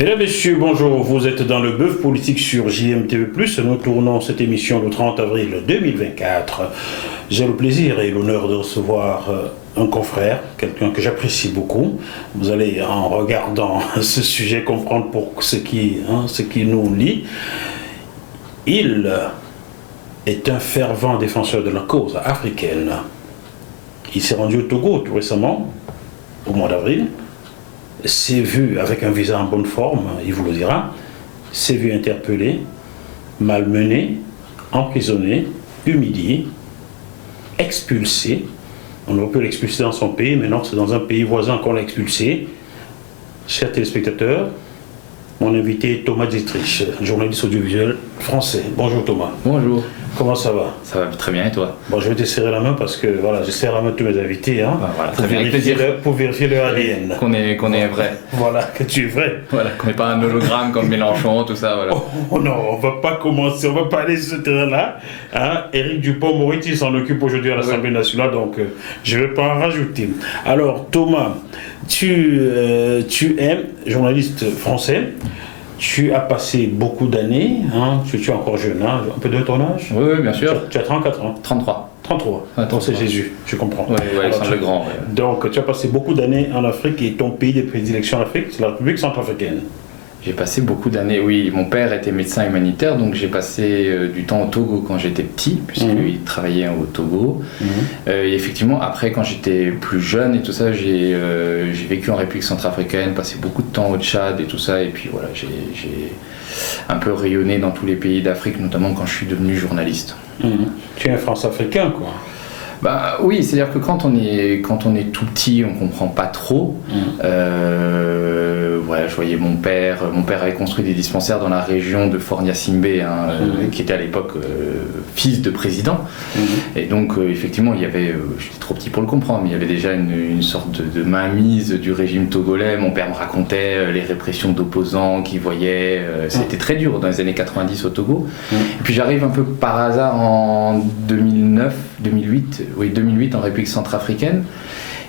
Mesdames, Messieurs, bonjour. Vous êtes dans le Bœuf Politique sur JMTV+. Nous tournons cette émission le 30 avril 2024. J'ai le plaisir et l'honneur de recevoir un confrère, quelqu'un que j'apprécie beaucoup. Vous allez, en regardant ce sujet, comprendre pour ce qui nous lie. Il est un fervent défenseur de la cause africaine. Il s'est rendu au Togo tout récemment, au mois d'avril. S'est vu avec un visa en bonne forme, il vous le dira, s'est vu interpellé, malmené, emprisonné, humilié, expulsé. On aurait pu l'expulser dans son pays, mais non, c'est dans un pays voisin qu'on l'a expulsé. Chers téléspectateurs, mon invité est Thomas Dietrich, journaliste audiovisuel français. Bonjour Thomas. Bonjour. Comment ça va? Ça va très bien et toi? Bon, je vais te serrer la main parce que voilà, je serre la main de tous mes invités Voilà, très bien, pour vérifier leur ADN. Qu'on est vrai. Voilà, que tu es vrai. Voilà, qu'on n'est pas un hologramme comme Mélenchon, tout ça, voilà. Oh non, on va pas commencer, on va pas aller sur ce terrain-là. Éric Dupond-Moretti s'en occupe aujourd'hui à l'Assemblée nationale, donc je ne vais pas en rajouter. Alors Thomas, tu es journaliste français. Tu as passé beaucoup d'années, tu es encore jeune, un peu de ton âge? Oui, bien sûr. Tu as 34 ans? 33. 33. Donc c'est Jésus, je comprends. Oui, Alexandre le Grand. Donc tu as passé beaucoup d'années en Afrique et ton pays de prédilection en Afrique, c'est la République centrafricaine. J'ai passé beaucoup d'années, oui. Mon père était médecin humanitaire, donc j'ai passé du temps au Togo quand j'étais petit, puisqu'il travaillait au Togo. Et effectivement, après, quand j'étais plus jeune et tout ça, j'ai vécu en République centrafricaine, passé beaucoup de temps au Tchad et tout ça. Et puis voilà, j'ai un peu rayonné dans tous les pays d'Afrique, notamment quand je suis devenu journaliste. Tu es un France-africain, quoi. Bah oui, c'est-à-dire que quand on est tout petit, on comprend pas trop. Voilà, je voyais mon père avait construit des dispensaires dans la région de Fort-Gnassingbé, qui était à l'époque fils de président. Et donc effectivement, il y avait, j'étais trop petit pour le comprendre, mais il y avait déjà une sorte de mainmise du régime togolais. Mon père me racontait les répressions d'opposants qu'il voyait. C'était très dur dans les années 90 au Togo. Et puis j'arrive un peu par hasard en 2008 en République centrafricaine,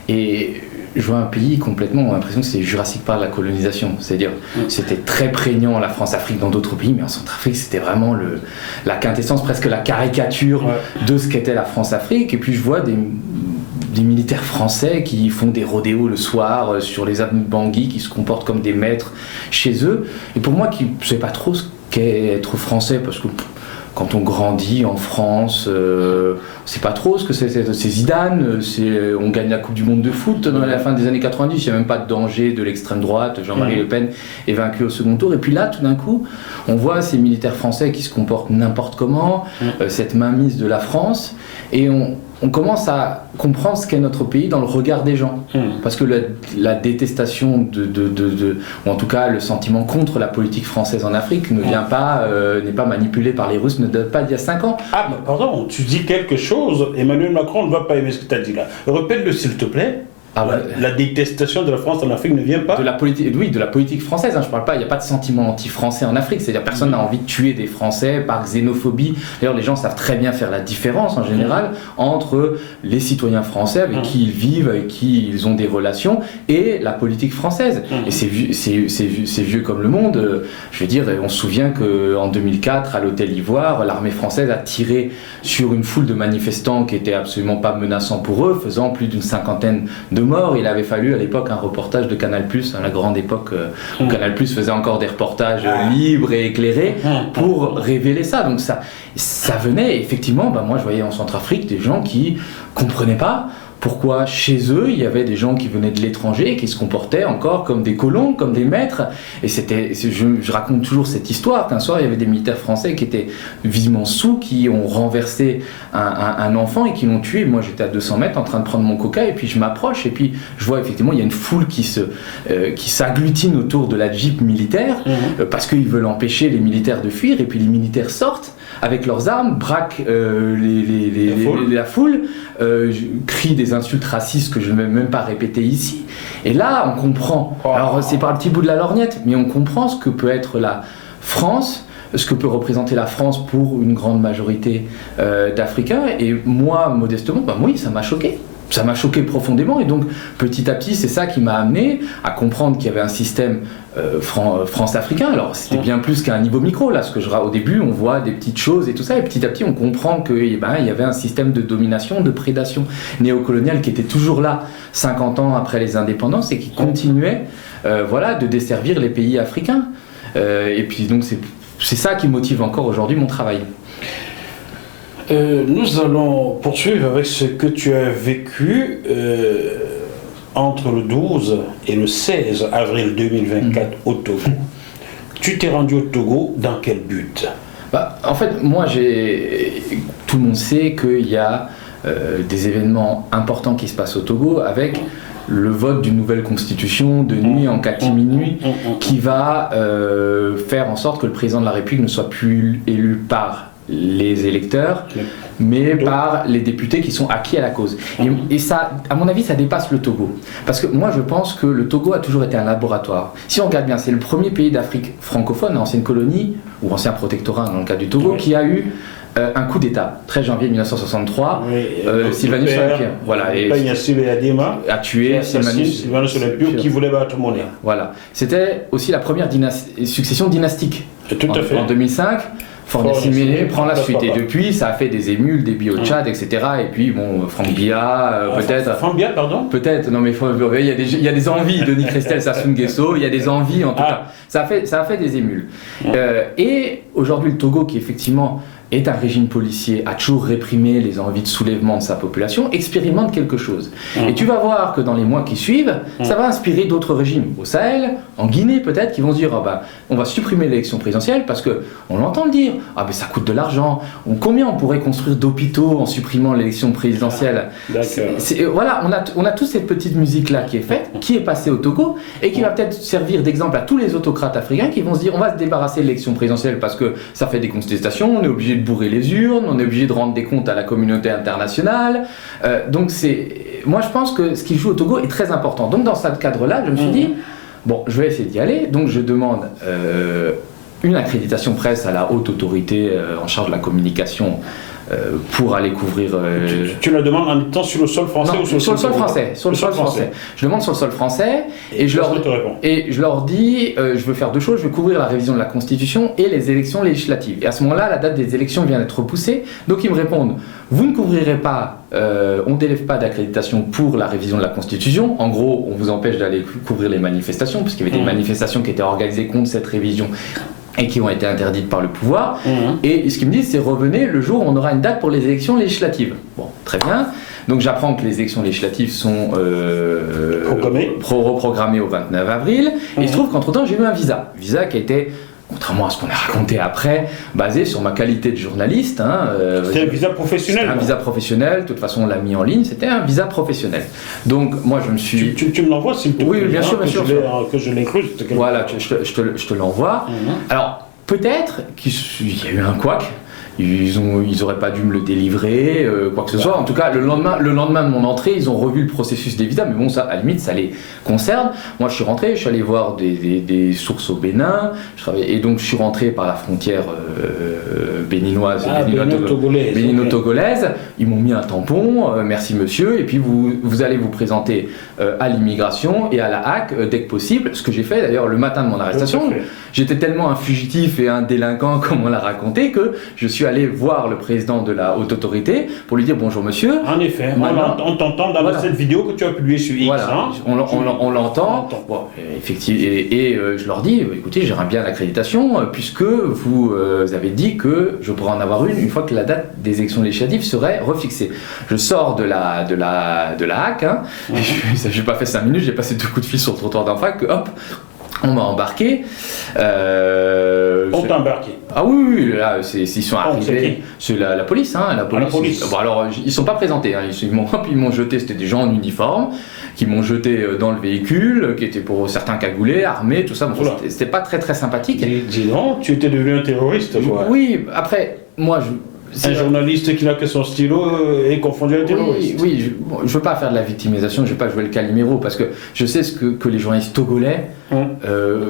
et je vois un pays complètement, on a l'impression que c'est Jurassic Park, la colonisation, c'est-à-dire c'était très prégnant la France-Afrique dans d'autres pays, mais en Centrafrique c'était vraiment la quintessence, presque la caricature de ce qu'était la France-Afrique. Et puis je vois des militaires français qui font des rodéos le soir sur les avenues de Bangui, qui se comportent comme des maîtres chez eux, et pour moi qui ne sais pas trop ce qu'est être français, parce que quand on grandit en France, on sait pas trop ce que c'est Zidane, on gagne la Coupe du Monde de foot dans la fin des années 90, il n'y a même pas de danger de l'extrême droite, Jean-Marie Le Pen est vaincu au second tour, et puis là tout d'un coup on voit ces militaires français qui se comportent n'importe comment, cette mainmise de la France, et on commence à comprendre ce qu'est notre pays dans le regard des gens. Parce que la détestation ou en tout cas le sentiment contre la politique française en Afrique ne vient pas, n'est pas manipulé par les Russes, ne date pas d'il y a 5 ans. Ah, mais pardon, tu dis quelque chose, Emmanuel Macron ne va pas aimer ce que tu as dit là. Répète-le s'il te plaît. La détestation de la France en Afrique ne vient pas? De la politique française, je parle pas, il n'y a pas de sentiment anti-français en Afrique, c'est-à-dire personne n'a envie de tuer des Français par xénophobie. D'ailleurs les gens savent très bien faire la différence en général entre les citoyens français avec qui ils vivent, avec qui ils ont des relations, et la politique française. Et c'est vieux comme le monde, je veux dire, on se souvient qu'en 2004 à l'hôtel Ivoire, l'armée française a tiré sur une foule de manifestants qui n'étaient absolument pas menaçants pour eux, faisant plus d'une 50aine de morts. Il avait fallu à l'époque un reportage de Canal+, à la grande époque où Canal+ faisait encore des reportages libres et éclairés pour révéler ça. Donc ça venait effectivement, moi je voyais en Centrafrique des gens qui comprenaient pas pourquoi chez eux il y avait des gens qui venaient de l'étranger et qui se comportaient encore comme des colons, comme des maîtres. Et je raconte toujours cette histoire qu'un soir il y avait des militaires français qui étaient visiblement sous, qui ont renversé un enfant et qui l'ont tué. Moi j'étais à 200 mètres en train de prendre mon coca, et puis je m'approche et puis je vois effectivement il y a une foule qui s'agglutine autour de la Jeep militaire parce qu'ils veulent empêcher les militaires de fuir, et puis les militaires sortent avec leurs armes, braquent la foule, crient des insultes racistes que je ne vais même pas répéter ici. Et là, on comprend. Alors, c'est par le petit bout de la lorgnette, mais on comprend ce que peut être la France, ce que peut représenter la France pour une grande majorité d'Africains. Et moi, modestement, oui, ça m'a choqué. ça m'a choqué profondément, et donc petit à petit c'est ça qui m'a amené à comprendre qu'il y avait un système france-africain. Alors c'était bien plus qu'à un niveau micro, là, au début on voit des petites choses et tout ça, et petit à petit on comprend qu'il il y avait un système de domination, de prédation néocoloniale qui était toujours là 50 ans après les indépendances et qui continuait de desservir les pays africains. Et puis donc c'est ça qui motive encore aujourd'hui mon travail. Nous allons poursuivre avec ce que tu as vécu entre le 12 et le 16 avril 2024 au Togo. Tu t'es rendu au Togo dans quel but? En fait, moi, tout le monde sait qu'il y a des événements importants qui se passent au Togo avec le vote d'une nouvelle constitution de nuit en catimini qui va faire en sorte que le président de la République ne soit plus élu par les électeurs, mais par les députés qui sont acquis à la cause. Et ça, à mon avis, ça dépasse le Togo. Parce que moi, je pense que le Togo a toujours été un laboratoire. Si on regarde bien, c'est le premier pays d'Afrique francophone, ancienne colonie, ou ancien protectorat dans le cas du Togo, qui a eu un coup d'État, 13 janvier 1963, Sylvanus Olympio, a tué Sylvanus Olympio qui voulait battre monnaie. Voilà. C'était aussi la première succession dynastique. Tout à fait. En 2005, Faure-Gnassingbé prend la suite. Et depuis, ça a fait des émules, des billes au Tchad, etc. Et puis, bon, Franck Biya, peut-être. Franck Biya, pardon? Peut-être, non mais il y a des envies, Denis Christel, Sassou Nguesso, il y a des envies en tout cas. Ça a fait des émules. Et aujourd'hui, le Togo, qui effectivement est un régime policier, a toujours réprimé les envies de soulèvement de sa population, expérimente quelque chose. Et tu vas voir que dans les mois qui suivent, ça va inspirer d'autres régimes. Au Sahel, en Guinée peut-être, qui vont se dire on va supprimer l'élection présidentielle parce qu'on l'entend le dire, mais ça coûte de l'argent. Combien on pourrait construire d'hôpitaux en supprimant l'élection présidentielle? Voilà, on a toute cette petite musique-là qui est faite, qui est passée au Togo, et qui va peut-être servir d'exemple à tous les autocrates africains qui vont se dire on va se débarrasser de l'élection présidentielle parce que ça fait des contestations, on est obligé de bourrer les urnes, on est obligé de rendre des comptes à la communauté internationale. Donc moi je pense que ce qui joue au Togo est très important. Donc dans ce cadre-là, je me suis dit, je vais essayer d'y aller. Donc je demande une accréditation presse à la haute autorité en charge de la communication pour aller couvrir... Tu la demandes en étant sur le sol français ou sur le sol français? Sur le sol français. Je demande sur le sol français et je leur dis, je veux faire deux choses, je veux couvrir la révision de la Constitution et les élections législatives. Et à ce moment-là, la date des élections vient d'être repoussée, donc ils me répondent, vous ne couvrirez pas, on ne délève pas d'accréditation pour la révision de la Constitution, en gros, on vous empêche d'aller couvrir les manifestations, puisqu'il y avait des manifestations qui étaient organisées contre cette révision et qui ont été interdites par le pouvoir. Et ce qu'ils me disent, c'est revenez le jour où on aura une date pour les élections législatives. Bon, très bien. Donc j'apprends que les élections législatives sont reprogrammées au 29 avril. Et il se trouve qu'entre-temps, j'ai eu un visa. Visa qui était, contrairement à ce qu'on a raconté après, basé sur ma qualité de journaliste. C'était un visa professionnel? C'était un visa professionnel, de toute façon on l'a mis en ligne, c'était un visa professionnel. Donc moi je me suis... Tu me l'envoies s'il te plaît? Oui, bien sûr, bien sûr. Que je l'incruste. Voilà, je te l'envoie. Alors peut-être qu'il y a eu un couac. Ils n'auraient pas dû me le délivrer, quoi que ce soit. En tout cas, le lendemain de mon entrée, ils ont revu le processus des visas, mais bon, ça, à la limite, ça les concerne. Moi, je suis rentré, je suis allé voir des sources au Bénin, et donc je suis rentré par la frontière béninoise, bénino-togolaise. Ils m'ont mis un tampon, merci monsieur, et puis vous allez vous présenter à l'immigration et à la HAC dès que possible, ce que j'ai fait d'ailleurs le matin de mon arrestation. J'étais tellement un fugitif et un délinquant, comme on l'a raconté, que je suis allé voir le président de la haute autorité pour lui dire bonjour monsieur. En effet, on t'entend dans cette vidéo que tu as publiée sur X. Voilà, on l'entend. Bon, effectivement, et je leur dis écoutez, j'aimerais bien l'accréditation puisque vous avez dit que je pourrais en avoir une fois que la date des élections législatives serait refixée. Je sors de la HAC, je n'ai pas fait 5 minutes, j'ai passé 2 coups de fil sur le trottoir d'un fac, hop, on m'a embarqué. On t'a embarqué? Ah oui, là, ils sont arrivés. C'est la police, la police. Bon, alors, ils sont pas présentés. Ils m'ont jeté, c'était des gens en uniforme, qui m'ont jeté dans le véhicule, qui étaient pour certains cagoulés, armés, tout ça. Bon, c'était pas très très sympathique. Dis donc, tu étais devenu un terroriste, quoi. Oui, après, moi, un journaliste qui n'a que son stylo est confondu à un terroriste. Oui, je ne veux pas faire de la victimisation, je ne veux pas jouer le Calimero, parce que je sais que les journalistes togolais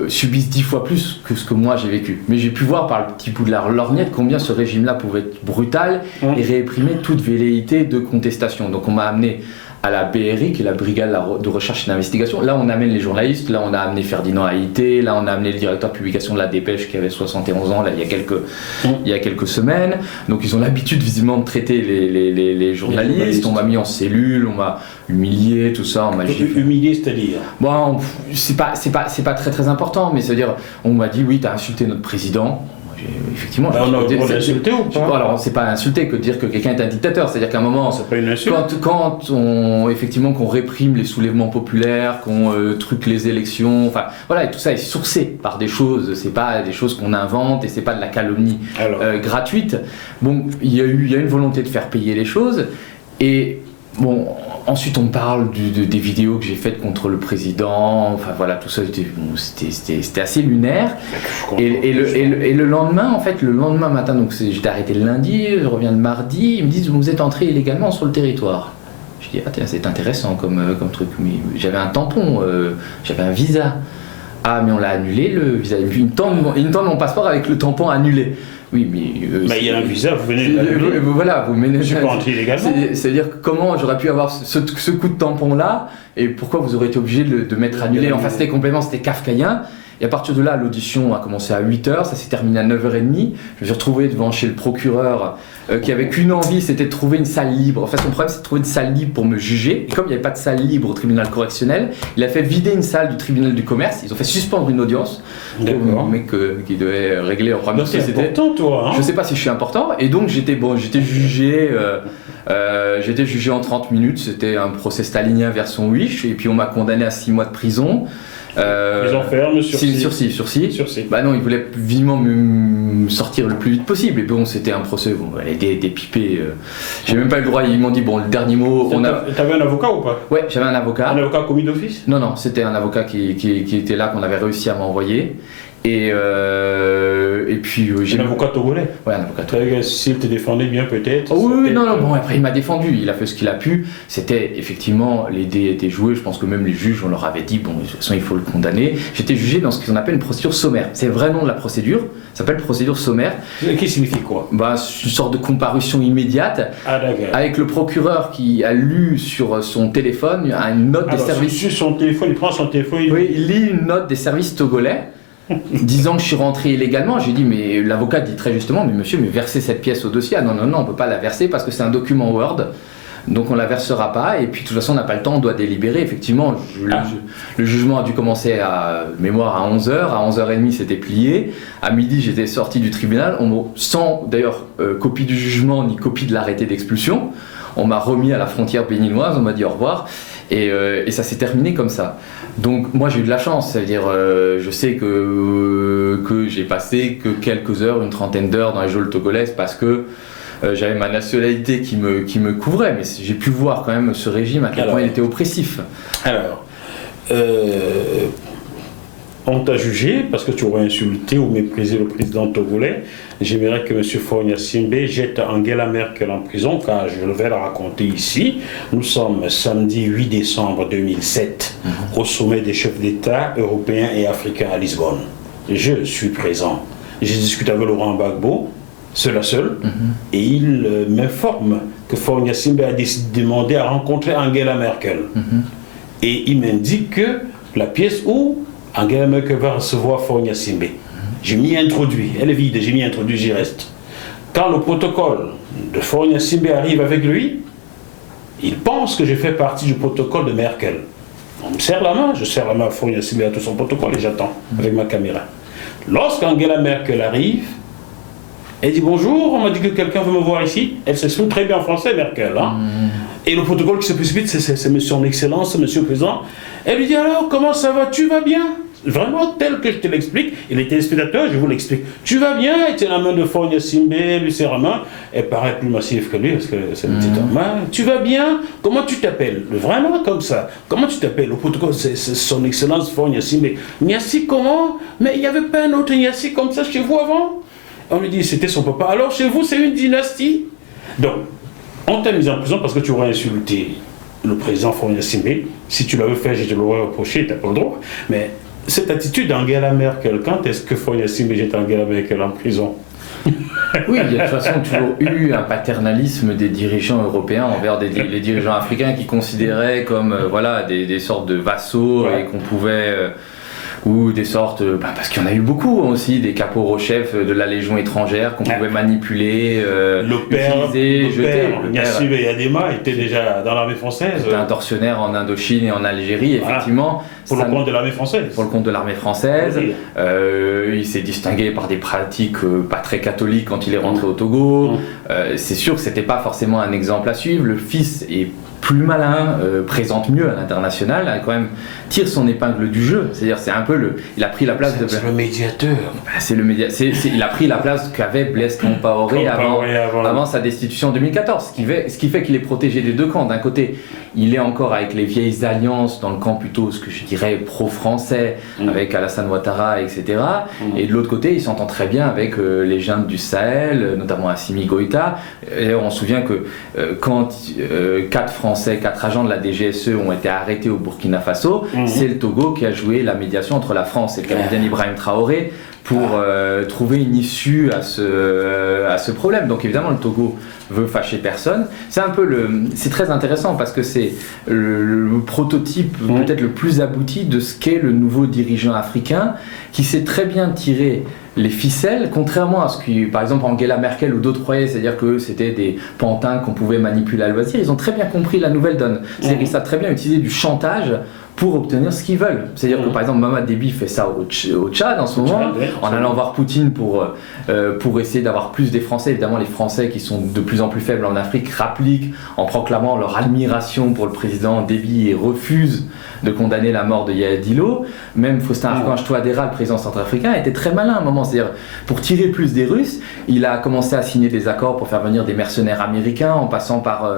subissent 10 fois plus que ce que moi j'ai vécu. Mais j'ai pu voir par le petit bout de la lorgnette combien ce régime-là pouvait être brutal et réprimer toute velléité de contestation. Donc on m'a amené à la BRI, qui est la brigade de recherche et d'investigation. Là, on amène les journalistes, là, on a amené Ferdinand Haïté, là, on a amené le directeur de publication de la Dépêche qui avait 71 ans, là, il y a quelques semaines. Donc, ils ont l'habitude, visiblement, de traiter les journalistes. On m'a mis en cellule, on m'a humilié, tout ça. Humilié, c'est-à-dire bon, c'est pas très très important, mais c'est-à-dire, on m'a dit, oui, t'as insulté notre président. Effectivement, on a insulté ou pas? Alors, c'est pas insulter que de dire que quelqu'un est un dictateur, c'est-à-dire qu'à un moment, c'est pas une insulte. Quand qu'on réprime les soulèvements populaires, qu'on truque les élections, enfin voilà, et tout ça est sourcé par des choses, c'est pas des choses qu'on invente et c'est pas de la calomnie gratuite. Bon, il y a une volonté de faire payer les choses et bon. Ensuite, on parle des vidéos que j'ai faites contre le président. Enfin voilà, tout ça, c'était assez lunaire. Et le lendemain, en fait, le lendemain matin, donc j'étais arrêté le lundi, je reviens le mardi. Ils me disent vous êtes entré illégalement sur le territoire. Je dis ah tiens, c'est intéressant comme truc. Mais j'avais un tampon, j'avais un visa. Ah mais on l'a annulé le visa. Ils me tendent mon passeport avec le tampon annulé. Oui, mais il y a un visa, vous venez de l'annuler. Voilà, vous menez. Je suis pas entré illégalement. C'est-à-dire comment j'aurais pu avoir ce coup de tampon là et pourquoi vous aurez été obligé de m'être annulé. Enfin, c'était kafkaïen. Et à partir de là, l'audition a commencé à 8h, ça s'est terminé à 9h30. Je me suis retrouvé devant chez le procureur qui avait qu'une envie, c'était de trouver une salle libre. Enfin, son problème, c'est de trouver une salle libre pour me juger. Et comme il n'y avait pas de salle libre au tribunal correctionnel, il a fait vider une salle du tribunal du commerce. Ils ont fait suspendre une audience au mec qui devait régler un problème. C'est important, toi. Hein, je ne sais pas si je suis important. Et donc, j'étais jugé en 30 minutes. C'était un procès stalinien version Wish. Et puis, on m'a condamné à 6 mois de prison. Ils ferme sursis. Bah non, ils voulaient vivement me sortir le plus vite possible. Et bon, c'était un procès, des pipés. J'ai même pas eu le droit. Ils m'ont dit bon, le dernier mot. T'avais un avocat ou pas? Ouais, j'avais un avocat. Un avocat commis d'office? Non, c'était un avocat qui était là qu'on avait réussi à m'envoyer. Et puis un avocat togolais. Ouais, un avocat togolais. S'il te défendait bien peut-être. Oh, oui, non, bon, après il m'a défendu, il a fait ce qu'il a pu. C'était effectivement, les dés étaient joués, je pense que même les juges, on leur avait dit, bon, de toute façon il faut le condamner. J'étais jugé dans ce qu'on appelle une procédure sommaire. C'est le vrai nom de la procédure, ça s'appelle procédure sommaire. Qui signifie quoi? Bah, une sorte de comparution immédiate. Avec le procureur qui a lu sur son téléphone une note des services. Sur son téléphone, il prend son téléphone. Oui, il lit une note des services togolais. Disant que je suis rentré illégalement, j'ai dit mais l'avocat dit très justement mais monsieur mais versez cette pièce au dossier. Ah non on peut pas la verser parce que c'est un document Word. Donc on la versera pas et puis de toute façon on n'a pas le temps, on doit délibérer. Effectivement, le jugement a dû commencer à 11h, à 11h30 c'était plié. À midi j'étais sorti du tribunal, sans d'ailleurs copie du jugement ni copie de l'arrêté d'expulsion. On m'a remis à la frontière béninoise, on m'a dit au revoir. Et ça s'est terminé comme ça. Donc moi j'ai eu de la chance, c'est-à-dire je sais que j'ai passé que quelques heures, une trentaine d'heures dans les geôles togolaises parce que j'avais ma nationalité qui me couvrait, mais j'ai pu voir quand même ce régime à quel point il était oppressif. Alors, on t'a jugé parce que tu aurais insulté ou méprisé le président togolais. J'aimerais que M. Faure Gnassingbé jette Angela Merkel en prison, car je vais la raconter ici. Nous sommes samedi 8 décembre 2007 au sommet des chefs d'État européens et africains à Lisbonne. Je suis présent. J'ai discuté avec Laurent Gbagbo, seul à seul, et il m'informe que Faure Gnassingbé a décidé de demander à rencontrer Angela Merkel. Et il m'indique que la pièce où Angela Merkel va recevoir Faure Gnassingbé. Je m'y introduis, elle est vide, j'ai m'y introduit, j'y reste. Quand le protocole de Faure Gnassingbé arrive avec lui, il pense que je fais partie du protocole de Merkel. On me serre la main, je serre la main à Faure Gnassingbé à tout son protocole et j'attends avec ma caméra. Lorsqu'Angela Merkel arrive, elle dit bonjour, on m'a dit que quelqu'un veut me voir ici. Elle s'exprime très bien en français, Merkel. Hein. Et le protocole qui se précipite, c'est son Excellence, Monsieur le Président. Elle lui dit alors, comment ça va? Tu vas bien? Vraiment tel que je te l'explique, et les téléspectateurs, je vous l'explique. Tu vas bien? Elle tient la main de Faure Gnassingbé, lui serre la main. Elle paraît plus massive que lui, parce que c'est une petite main. Tu vas bien? Comment tu t'appelles? Vraiment comme ça. Comment tu t'appelles? Le protocole, c'est son Excellence Faure Gnassingbé. Gnassi comment? Mais il n'y avait pas un autre Gnassi comme ça chez vous avant? On lui dit, c'était son papa. Alors chez vous, c'est une dynastie? Donc, on t'a mis en prison parce que tu aurais insulté le président Faure Gnassingbé. Si tu l'avais fait, je te l'aurais reproché, tu n'as pas le droit. Mais cette attitude d'Angela Merkel, quand est-ce que Faure Gnassingbé jette Angela Merkel en prison? Oui, il y a de toute façon toujours eu un paternalisme des dirigeants européens envers les dirigeants africains qui considéraient comme voilà, des sortes de vassaux et qu'on pouvait... ou des sortes, parce qu'il y en a eu beaucoup aussi, des caporaux-chefs de la Légion étrangère qu'on pouvait manipuler, utiliser, jeter. Yassine Yadema était déjà dans l'armée française. C'était un tortionnaire en Indochine et en Algérie, effectivement. Pour le compte de l'armée française. Pour le compte de l'armée française. Il s'est distingué par des pratiques pas très catholiques quand il est rentré au Togo. C'est sûr que c'était pas forcément un exemple à suivre. Le fils est plus malin, présente mieux à l'international, quand même tire son épingle du jeu. C'est-à-dire, c'est un peu il a pris la place c'est le médiateur. Il a pris la place qu'avait Blaise Compaoré avant sa destitution en 2014. Ce qui fait qu'il est protégé des deux camps. D'un côté, il est encore avec les vieilles alliances dans le camp plutôt, ce que je dirais, pro-français, avec Alassane Ouattara, etc. Et de l'autre côté, il s'entend très bien avec les juntes du Sahel, notamment Assimi Goïta. Et on se souvient que quand 4 agents de la DGSE ont été arrêtés au Burkina Faso, c'est le Togo qui a joué la médiation entre la France et le capitaine Ibrahim Traoré pour trouver une issue à ce problème. Donc évidemment, le Togo veut fâcher personne. C'est très intéressant parce que c'est le prototype peut-être le plus abouti de ce qu'est le nouveau dirigeant africain qui sait très bien tirer les ficelles, contrairement à ce que, par exemple, Angela Merkel ou d'autres croyaient, c'est-à-dire que c'était des pantins qu'on pouvait manipuler à loisir. Ils ont très bien compris la nouvelle donne. C'est-à-dire qu'ils savent très bien utiliser du chantage pour obtenir ce qu'ils veulent. C'est-à-dire que, par exemple, Mamad Déby fait ça au Tchad en ce moment, en allant voir Poutine pour essayer d'avoir plus des Français. Évidemment, les Français qui sont de plus en plus faibles en Afrique rappliquent en proclamant leur admiration pour le président Déby et refusent de condamner la mort de Yaya Dillo. Même Faustin Archange Touadéra, le président centrafricain, était très malin à un moment. C'est-à-dire, pour tirer plus des Russes, il a commencé à signer des accords pour faire venir des mercenaires américains, en passant par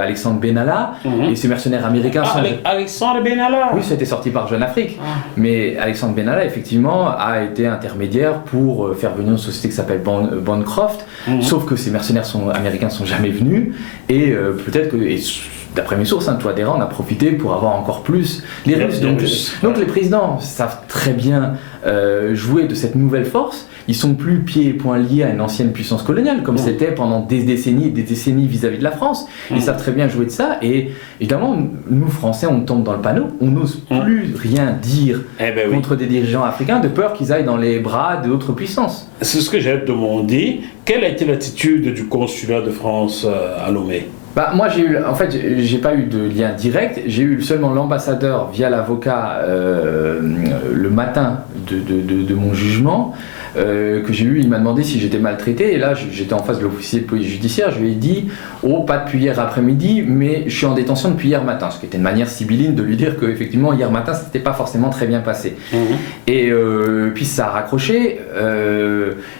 Alexandre Benalla. Et ces mercenaires américains sont... Alexandre Benalla. Oui, c'était sorti par Jeune Afrique. Mais Alexandre Benalla, effectivement, a été intermédiaire pour faire venir une société qui s'appelle Bancroft. Sauf que ces mercenaires américains ne sont jamais venus. Et peut-être que... d'après mes sources, Touadéra en a profité pour avoir encore plus les Russes. Donc les présidents savent très bien jouer de cette nouvelle force. Ils sont plus pieds et poings liés à une ancienne puissance coloniale, comme c'était pendant des décennies et des décennies vis-à-vis de la France. Ils savent très bien jouer de ça. Et évidemment, nous, Français, on tombe dans le panneau. On n'ose plus rien dire contre des dirigeants africains de peur qu'ils aillent dans les bras d'autres puissances. C'est ce que j'ai demandé. Quelle a été l'attitude du consulat de France à Lomé ? Moi, j'ai pas eu de lien direct. J'ai eu seulement l'ambassadeur via l'avocat le matin de mon jugement que j'ai eu. Il m'a demandé si j'étais maltraité et là j'étais en face de l'officier de police judiciaire. Je lui ai dit pas depuis hier après-midi, mais je suis en détention depuis hier matin, ce qui était une manière sibylline de lui dire que effectivement hier matin ça s'était pas forcément très bien passé. Et puis ça a raccroché.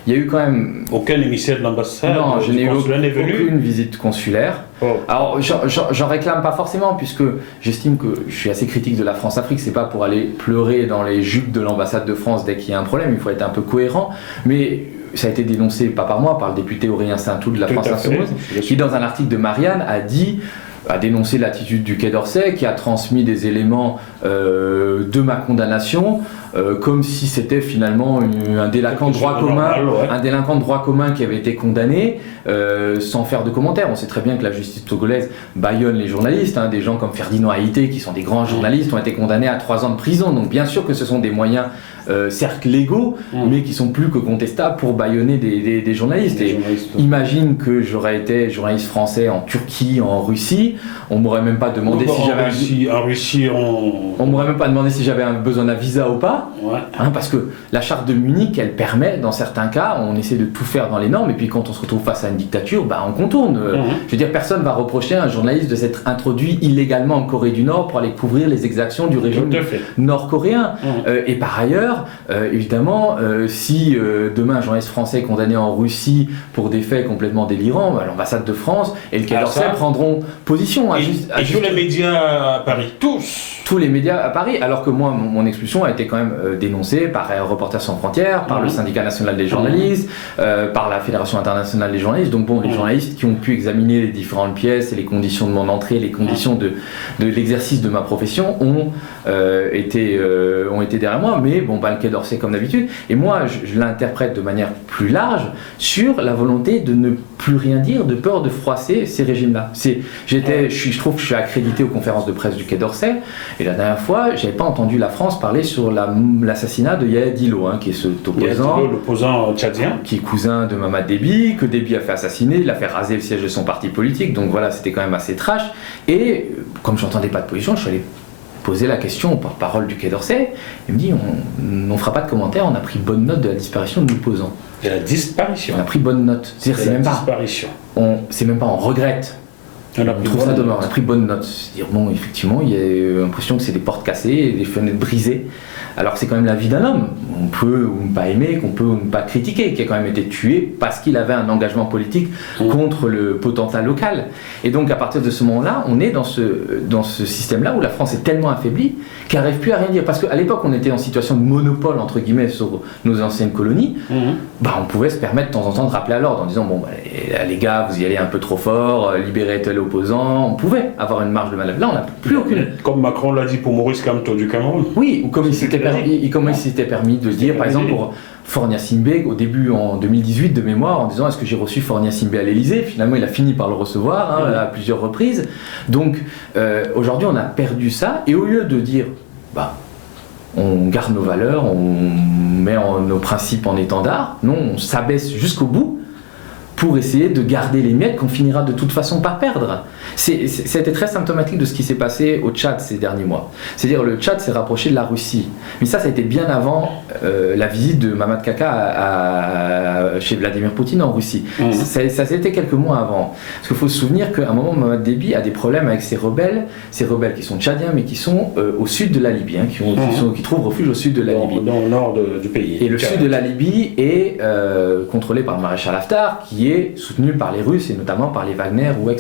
Il y a eu quand même aucun émissaire de l'ambassade. Non, je n'ai eu aucune visite consulaire. Alors j'en réclame pas forcément puisque j'estime que je suis assez critique de la France-Afrique. C'est pas pour aller pleurer dans les jupes de l'ambassade de France dès qu'il y a un problème. Il faut être un peu cohérent. Mais ça a été dénoncé, pas par moi, par le député Aurélien Saint-Tout de la France Insoumise, qui dans un article de Marianne a dénoncé l'attitude du Quai d'Orsay, qui a transmis des éléments de ma condamnation, comme si c'était finalement un délinquant de droit commun, un délinquant de droit commun qui avait été condamné, sans faire de commentaires. On sait très bien que la justice togolaise bâillonne les journalistes, des gens comme Ferdinand Haïté, qui sont des grands journalistes, ont été condamnés à 3 ans de prison. Donc bien sûr que ce sont des moyens certes légaux, mais qui sont plus que contestables pour bâillonner des journalistes. Et imagine que j'aurais été journaliste français en Turquie, en Russie, on m'aurait même pas demandé si j'avais on m'aurait même pas demandé si j'avais besoin d'un visa ou pas, parce que la charte de Munich, elle permet, dans certains cas, on essaie de tout faire dans les normes, et puis quand on se retrouve face à une dictature, on contourne. Je veux dire, personne va reprocher à un journaliste de s'être introduit illégalement en Corée du Nord pour aller couvrir les exactions du régime nord-coréen. Et par ailleurs, évidemment, si demain un journaliste français est condamné en Russie pour des faits complètement délirants, l'ambassade de France et le Quai d'Orsay prendront position. opposition. Et tous les médias à Paris, tous les médias à Paris, alors que moi, mon expulsion a été quand même dénoncée par Reporters sans frontières, par le syndicat national des journalistes, par la Fédération internationale des journalistes. Donc bon, les journalistes qui ont pu examiner les différentes pièces et les conditions de mon entrée, les conditions de l'exercice de ma profession ont été derrière moi. Mais bon, le Quai d'Orsay comme d'habitude. Et moi, je l'interprète de manière plus large sur la volonté de ne plus rien dire, de peur de froisser ces régimes-là. Je trouve que je suis accrédité aux conférences de presse du Quai d'Orsay. Et la dernière fois, je n'avais pas entendu la France parler sur l'assassinat de Yahya Dillo, qui est cet opposant, l'opposant tchadien, qui est cousin de Mamad Déby, que Déby a fait assassiner, il a fait raser le siège de son parti politique, donc voilà, c'était quand même assez trash. Et comme je n'entendais pas de position, je suis allé poser la question au porte-parole du Quai d'Orsay. Il me dit, on ne fera pas de commentaire, on a pris bonne note de la disparition de l'opposant. De la disparition. On a pris bonne note. C'est-à-dire, c'est même pas on regrette. On trouve ça dommage, on a pris bonne note. C'est-à-dire, bon, effectivement, il y a l'impression que c'est des portes cassées, des fenêtres brisées. Alors que c'est quand même la vie d'un homme. On peut ou ne pas aimer, qu'on peut ou ne pas critiquer, qui a quand même été tué parce qu'il avait un engagement politique contre le potentat local. Et donc, à partir de ce moment-là, on est dans ce système-là où la France est tellement affaiblie qu'elle n'arrive plus à rien dire. Parce qu'à l'époque, on était en situation de monopole, entre guillemets, sur nos anciennes colonies. On pouvait se permettre de temps en temps de rappeler à l'ordre en disant, bon, les gars, vous y allez un peu trop fort, libérez tel opposant. On pouvait avoir une marge de manœuvre. Là, on n'a plus aucune. Comme Macron l'a dit pour Maurice Kamto du Cameroun. Oui, ou comme il s'était permis de dire, par exemple, pour Fornia Simbé, au début en 2018 de mémoire, en disant est-ce que j'ai reçu Fornia Simbé à l'Elysée. Finalement, il a fini par le recevoir à plusieurs reprises. Donc, aujourd'hui, on a perdu ça. Et au lieu de dire, on garde nos valeurs, on met nos principes en étendard, non, on s'abaisse jusqu'au bout pour essayer de garder les miettes qu'on finira de toute façon par perdre. C'était très symptomatique de ce qui s'est passé au Tchad ces derniers mois. C'est-à-dire le Tchad s'est rapproché de la Russie. Mais ça a été bien avant la visite de Mamad Kaka chez Vladimir Poutine en Russie. Ça c'était quelques mois avant. Parce qu'il faut se souvenir qu'à un moment, Mamad Déby a des problèmes avec ces rebelles qui sont tchadiens, mais qui sont au sud de la Libye, qui trouvent refuge au sud de la Libye. Dans le nord du pays. Et le sud de la Libye est contrôlé par le maréchal Haftar, qui est soutenu par les Russes et notamment par les Wagner ou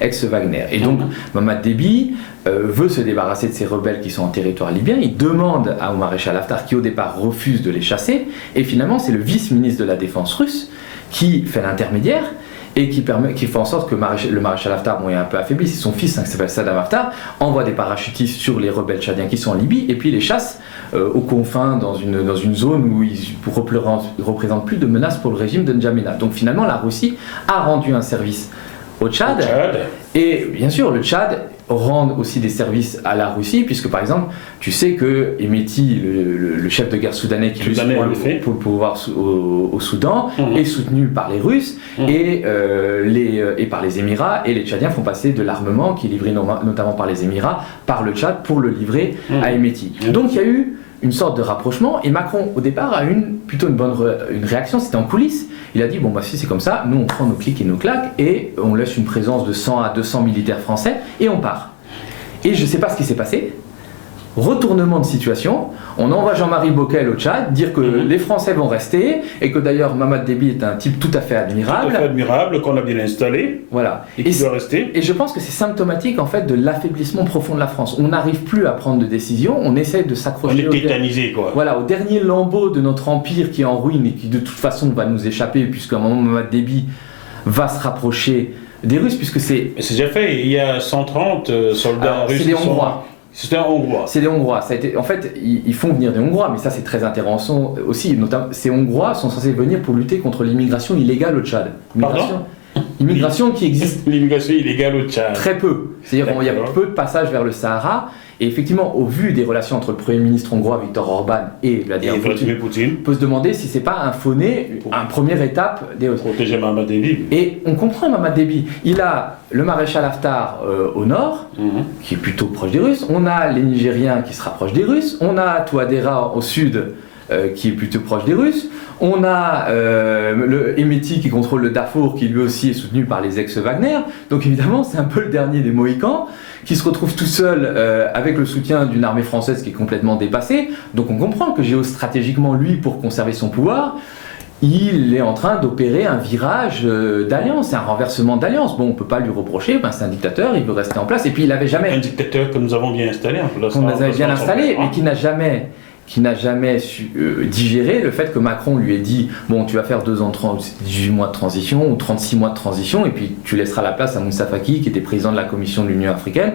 ex-Wagner. Et donc Mamad Déby veut se débarrasser de ces rebelles qui sont en territoire libyen. Il demande au maréchal Haftar, qui au départ refuse de les chasser, et finalement c'est le vice-ministre de la Défense russe qui fait l'intermédiaire et qui fait en sorte que le maréchal Haftar est un peu affaibli. C'est son fils qui s'appelle Saddam Haftar, envoie des parachutistes sur les rebelles tchadiens qui sont en Libye et puis les chasse aux confins dans une zone où ils représentent plus de menaces pour le régime de N'Djamena. Donc finalement la Russie a rendu un service au Tchad. Et bien sûr le Tchad rend aussi des services à la Russie, puisque par exemple tu sais que Hemeti, le chef de guerre soudanais qui lutte pour le pouvoir au Soudan, est soutenu par les Russes et par les Émirats, et les Tchadiens font passer de l'armement qui est livré notamment par les Émirats par le Tchad pour le livrer à Hemeti. Donc il y a eu une sorte de rapprochement, et Macron au départ a eu plutôt une réaction, c'était en coulisses. Il a dit si c'est comme ça, nous on prend nos clics et nos claques et on laisse une présence de 100 à 200 militaires français et on part. Et je ne sais pas ce qui s'est passé. Retournement de situation, on envoie Jean-Marie Bockel au Tchad dire que les Français vont rester et que d'ailleurs Mamad Déby est un type tout à fait admirable. Tout à fait admirable, qu'on a bien installé. Voilà. Et qui doit rester. Et je pense que c'est symptomatique en fait de l'affaiblissement profond de la France. On n'arrive plus à prendre de décisions, on essaie de s'accrocher. On est tétanisé quoi. Voilà, au dernier lambeau de notre empire qui est en ruine et qui de toute façon va nous échapper puisqu'à un moment Mamad Déby va se rapprocher des Russes puisque c'est... Mais c'est déjà fait, il y a 130 soldats russes. C'est les Hongrois. C'est un Hongrois. C'est des Hongrois. Ça a été, en fait, ils font venir des Hongrois, mais ça c'est très intéressant aussi. Notamment, ces Hongrois sont censés venir pour lutter contre l'immigration illégale au Tchad. Immigration qui existe. L'immigration illégale au Tchad. Très peu. C'est-à-dire qu'il y a peu de passages vers le Sahara. Et effectivement, au vu des relations entre le Premier ministre hongrois Viktor Orban et Vladimir Poutine, on peut se demander si c'est pas un faux-né, une première étape des... Protéger Mamad Déby. Et on comprend Mamad Déby. Il a le maréchal Haftar au nord, qui est plutôt proche des Russes. On a les Nigériens qui se rapprochent des Russes. On a Touadéra au sud, qui est plutôt proche des Russes. On a le Hemeti qui contrôle le Darfour, qui lui aussi est soutenu par les ex-Wagner. Donc évidemment, c'est un peu le dernier des Mohicans, qui se retrouve tout seul avec le soutien d'une armée française qui est complètement dépassée. Donc on comprend que géostratégiquement, lui, pour conserver son pouvoir, il est en train d'opérer un virage d'alliance, c'est un renversement d'alliance. Bon, on ne peut pas lui reprocher, c'est un dictateur, il veut rester en place. Et puis il n'avait jamais... Un dictateur que nous avons bien installé. Qu'on avait bien installé, mais qui n'a jamais su digérer le fait que Macron lui ait dit bon, tu vas faire 2 ans, 18 mois de transition ou 36 mois de transition et puis tu laisseras la place à Moussa Faki qui était président de la Commission de l'Union africaine.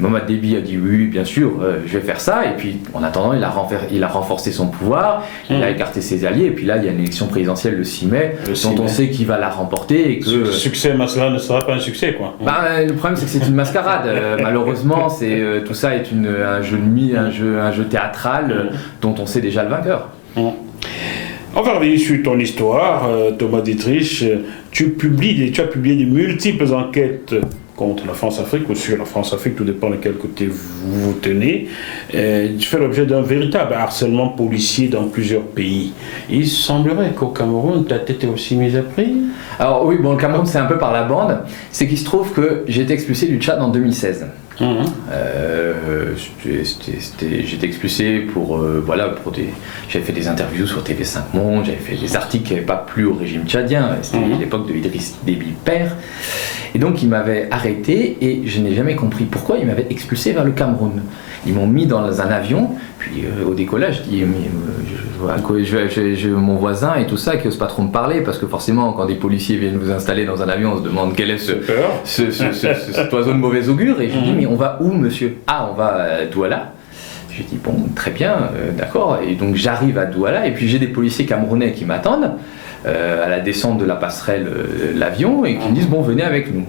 Mohamed Déby a dit oui, bien sûr, je vais faire ça, et puis en attendant il a renforcé son pouvoir, il a écarté ses alliés, et puis là il y a une élection présidentielle le 6 mai dont on sait qui va la remporter et que... Le succès masculin ne sera pas un succès, quoi. Le problème c'est que c'est une mascarade, malheureusement tout ça est un jeu théâtral dont on sait déjà le vainqueur. On va revenir sur ton histoire, Thomas Dietrich. Tu as publié de multiples enquêtes contre la France-Afrique ou sur la France-Afrique, tout dépend de quel côté vous vous tenez. Tu fais l'objet d'un véritable harcèlement policier dans plusieurs pays. Il semblerait qu'au Cameroun, ta tête est aussi mise à prix. Alors oui, le Cameroun c'est un peu par la bande. C'est qu'il se trouve que j'ai été expulsé du Tchad en 2016. J'ai été expulsé j'avais fait des interviews sur TV5 Monde, j'avais fait des articles qui n'avaient pas plu au régime tchadien, c'était l'époque de Idriss Déby père, et donc ils m'avaient arrêté et je n'ai jamais compris pourquoi ils m'avaient expulsé vers le Cameroun. Ils m'ont mis dans un avion, puis au décollage, je dis mon voisin et tout ça qui n'ose pas trop me parler, parce que forcément quand des policiers viennent vous installer dans un avion, on se demande quel est cet oiseau de mauvais augure, et je dis mais on va où monsieur? Ah, on va à Douala. Je dis bon, très bien, d'accord, et donc j'arrive à Douala et puis j'ai des policiers camerounais qui m'attendent à la descente de la passerelle l'avion et qui me disent bon, venez avec nous.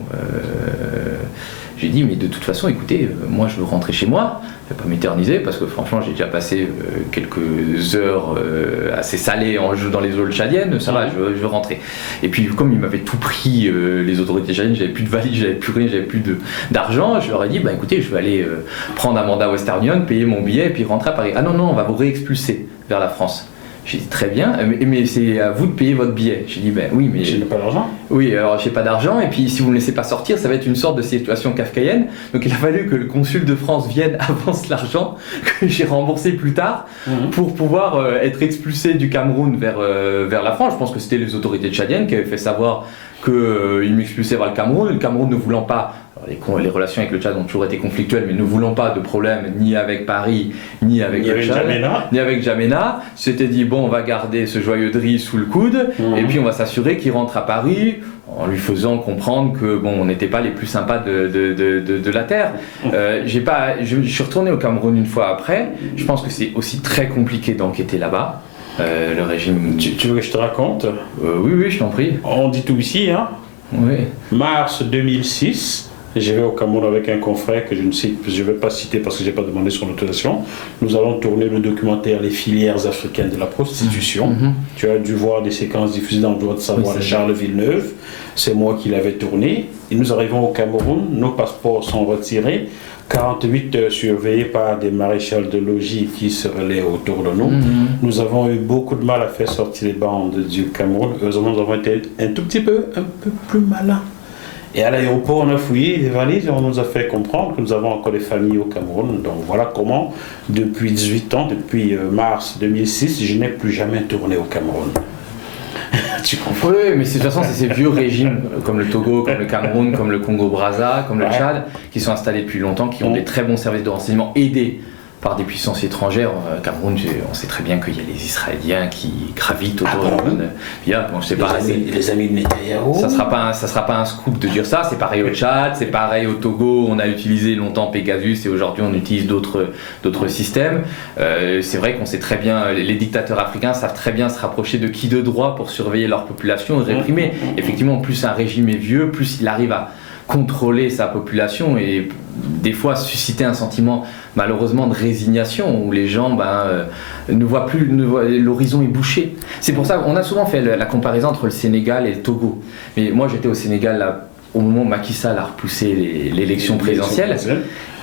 J'ai dit mais de toute façon écoutez, moi je veux rentrer chez moi, je vais pas m'éterniser parce que franchement j'ai déjà passé quelques heures assez salées dans les eaux tchadiennes, ça va, je veux rentrer. Et puis comme ils m'avaient tout pris, les autorités tchadiennes, j'avais plus de valise, j'avais plus rien, j'avais plus d'argent, je leur ai dit bah écoutez, je vais aller prendre un mandat Western Union, payer mon billet et puis rentrer à Paris. Ah non, on va vous réexpulser vers la France. J'ai dit très bien, mais c'est à vous de payer votre billet. J'ai dit ben oui, mais j'ai pas d'argent. Oui, alors j'ai pas d'argent et puis si vous ne me laissez pas sortir, ça va être une sorte de situation kafkaïenne. Donc il a fallu que le consul de France vienne, avance l'argent que j'ai remboursé plus tard pour pouvoir être expulsé du Cameroun vers la France. Je pense que c'était les autorités tchadiennes qui avaient fait savoir qu'ils m'expulsaient vers le Cameroun ne voulant pas. Les relations avec le Tchad ont toujours été conflictuelles, mais ne voulant pas de problème ni avec Paris, ni avec le Tchad, ni avec N'Djamena, s'était dit bon, on va garder ce joyeux Driss sous le coude, et puis on va s'assurer qu'il rentre à Paris, en lui faisant comprendre que bon, on n'était pas les plus sympas de la terre. Je suis retourné au Cameroun une fois après. Je pense que c'est aussi très compliqué d'enquêter là-bas. Le régime. Tu veux que je te raconte? Oui, je t'en prie. On dit tout ici, hein? Oui. Mars 2006. Je vais au Cameroun avec un confrère que je ne vais pas citer parce que je n'ai pas demandé son autorisation. Nous allons tourner le documentaire Les filières africaines de la prostitution. Tu as dû voir des séquences diffusées dans le droit de savoir de Charles Villeneuve. C'est moi qui l'avais tourné. Et nous arrivons au Cameroun, nos passeports sont retirés. 48 heures surveillées par des maréchals de logis qui se relaient autour de nous. Nous avons eu beaucoup de mal à faire sortir les bandes du Cameroun. Heureusement, nous avons été un peu plus malins. Et à l'aéroport, on a fouillé les valises et on nous a fait comprendre que nous avons encore des familles au Cameroun. Donc voilà comment, depuis 18 ans, depuis mars 2006, je n'ai plus jamais tourné au Cameroun. Tu comprends? Oui, mais de toute façon, c'est ces vieux régimes, comme le Togo, comme le Cameroun, comme le Congo-Brazza, comme le Tchad, qui sont installés depuis longtemps, qui ont des très bons services de renseignement aidés par des puissances étrangères. Au Cameroun, on sait très bien qu'il y a les Israéliens qui gravitent autour de bon, je sais pas, les amis de Netanyahou. Ça sera pas un scoop de dire ça. C'est pareil au Tchad, c'est pareil au Togo. On a utilisé longtemps Pegasus et aujourd'hui on utilise d'autres systèmes. C'est vrai qu'on sait très bien, les dictateurs africains savent très bien se rapprocher de qui de droit pour surveiller leur population et réprimer. Effectivement, plus un régime est vieux, plus il arrive à contrôler sa population et des fois susciter un sentiment malheureusement de résignation où les gens ne voient plus, l'horizon est bouché. C'est pour ça qu'on a souvent fait la comparaison entre le Sénégal et le Togo. Mais moi j'étais au Sénégal là, au moment où Macky Sall a repoussé l'élection présidentielle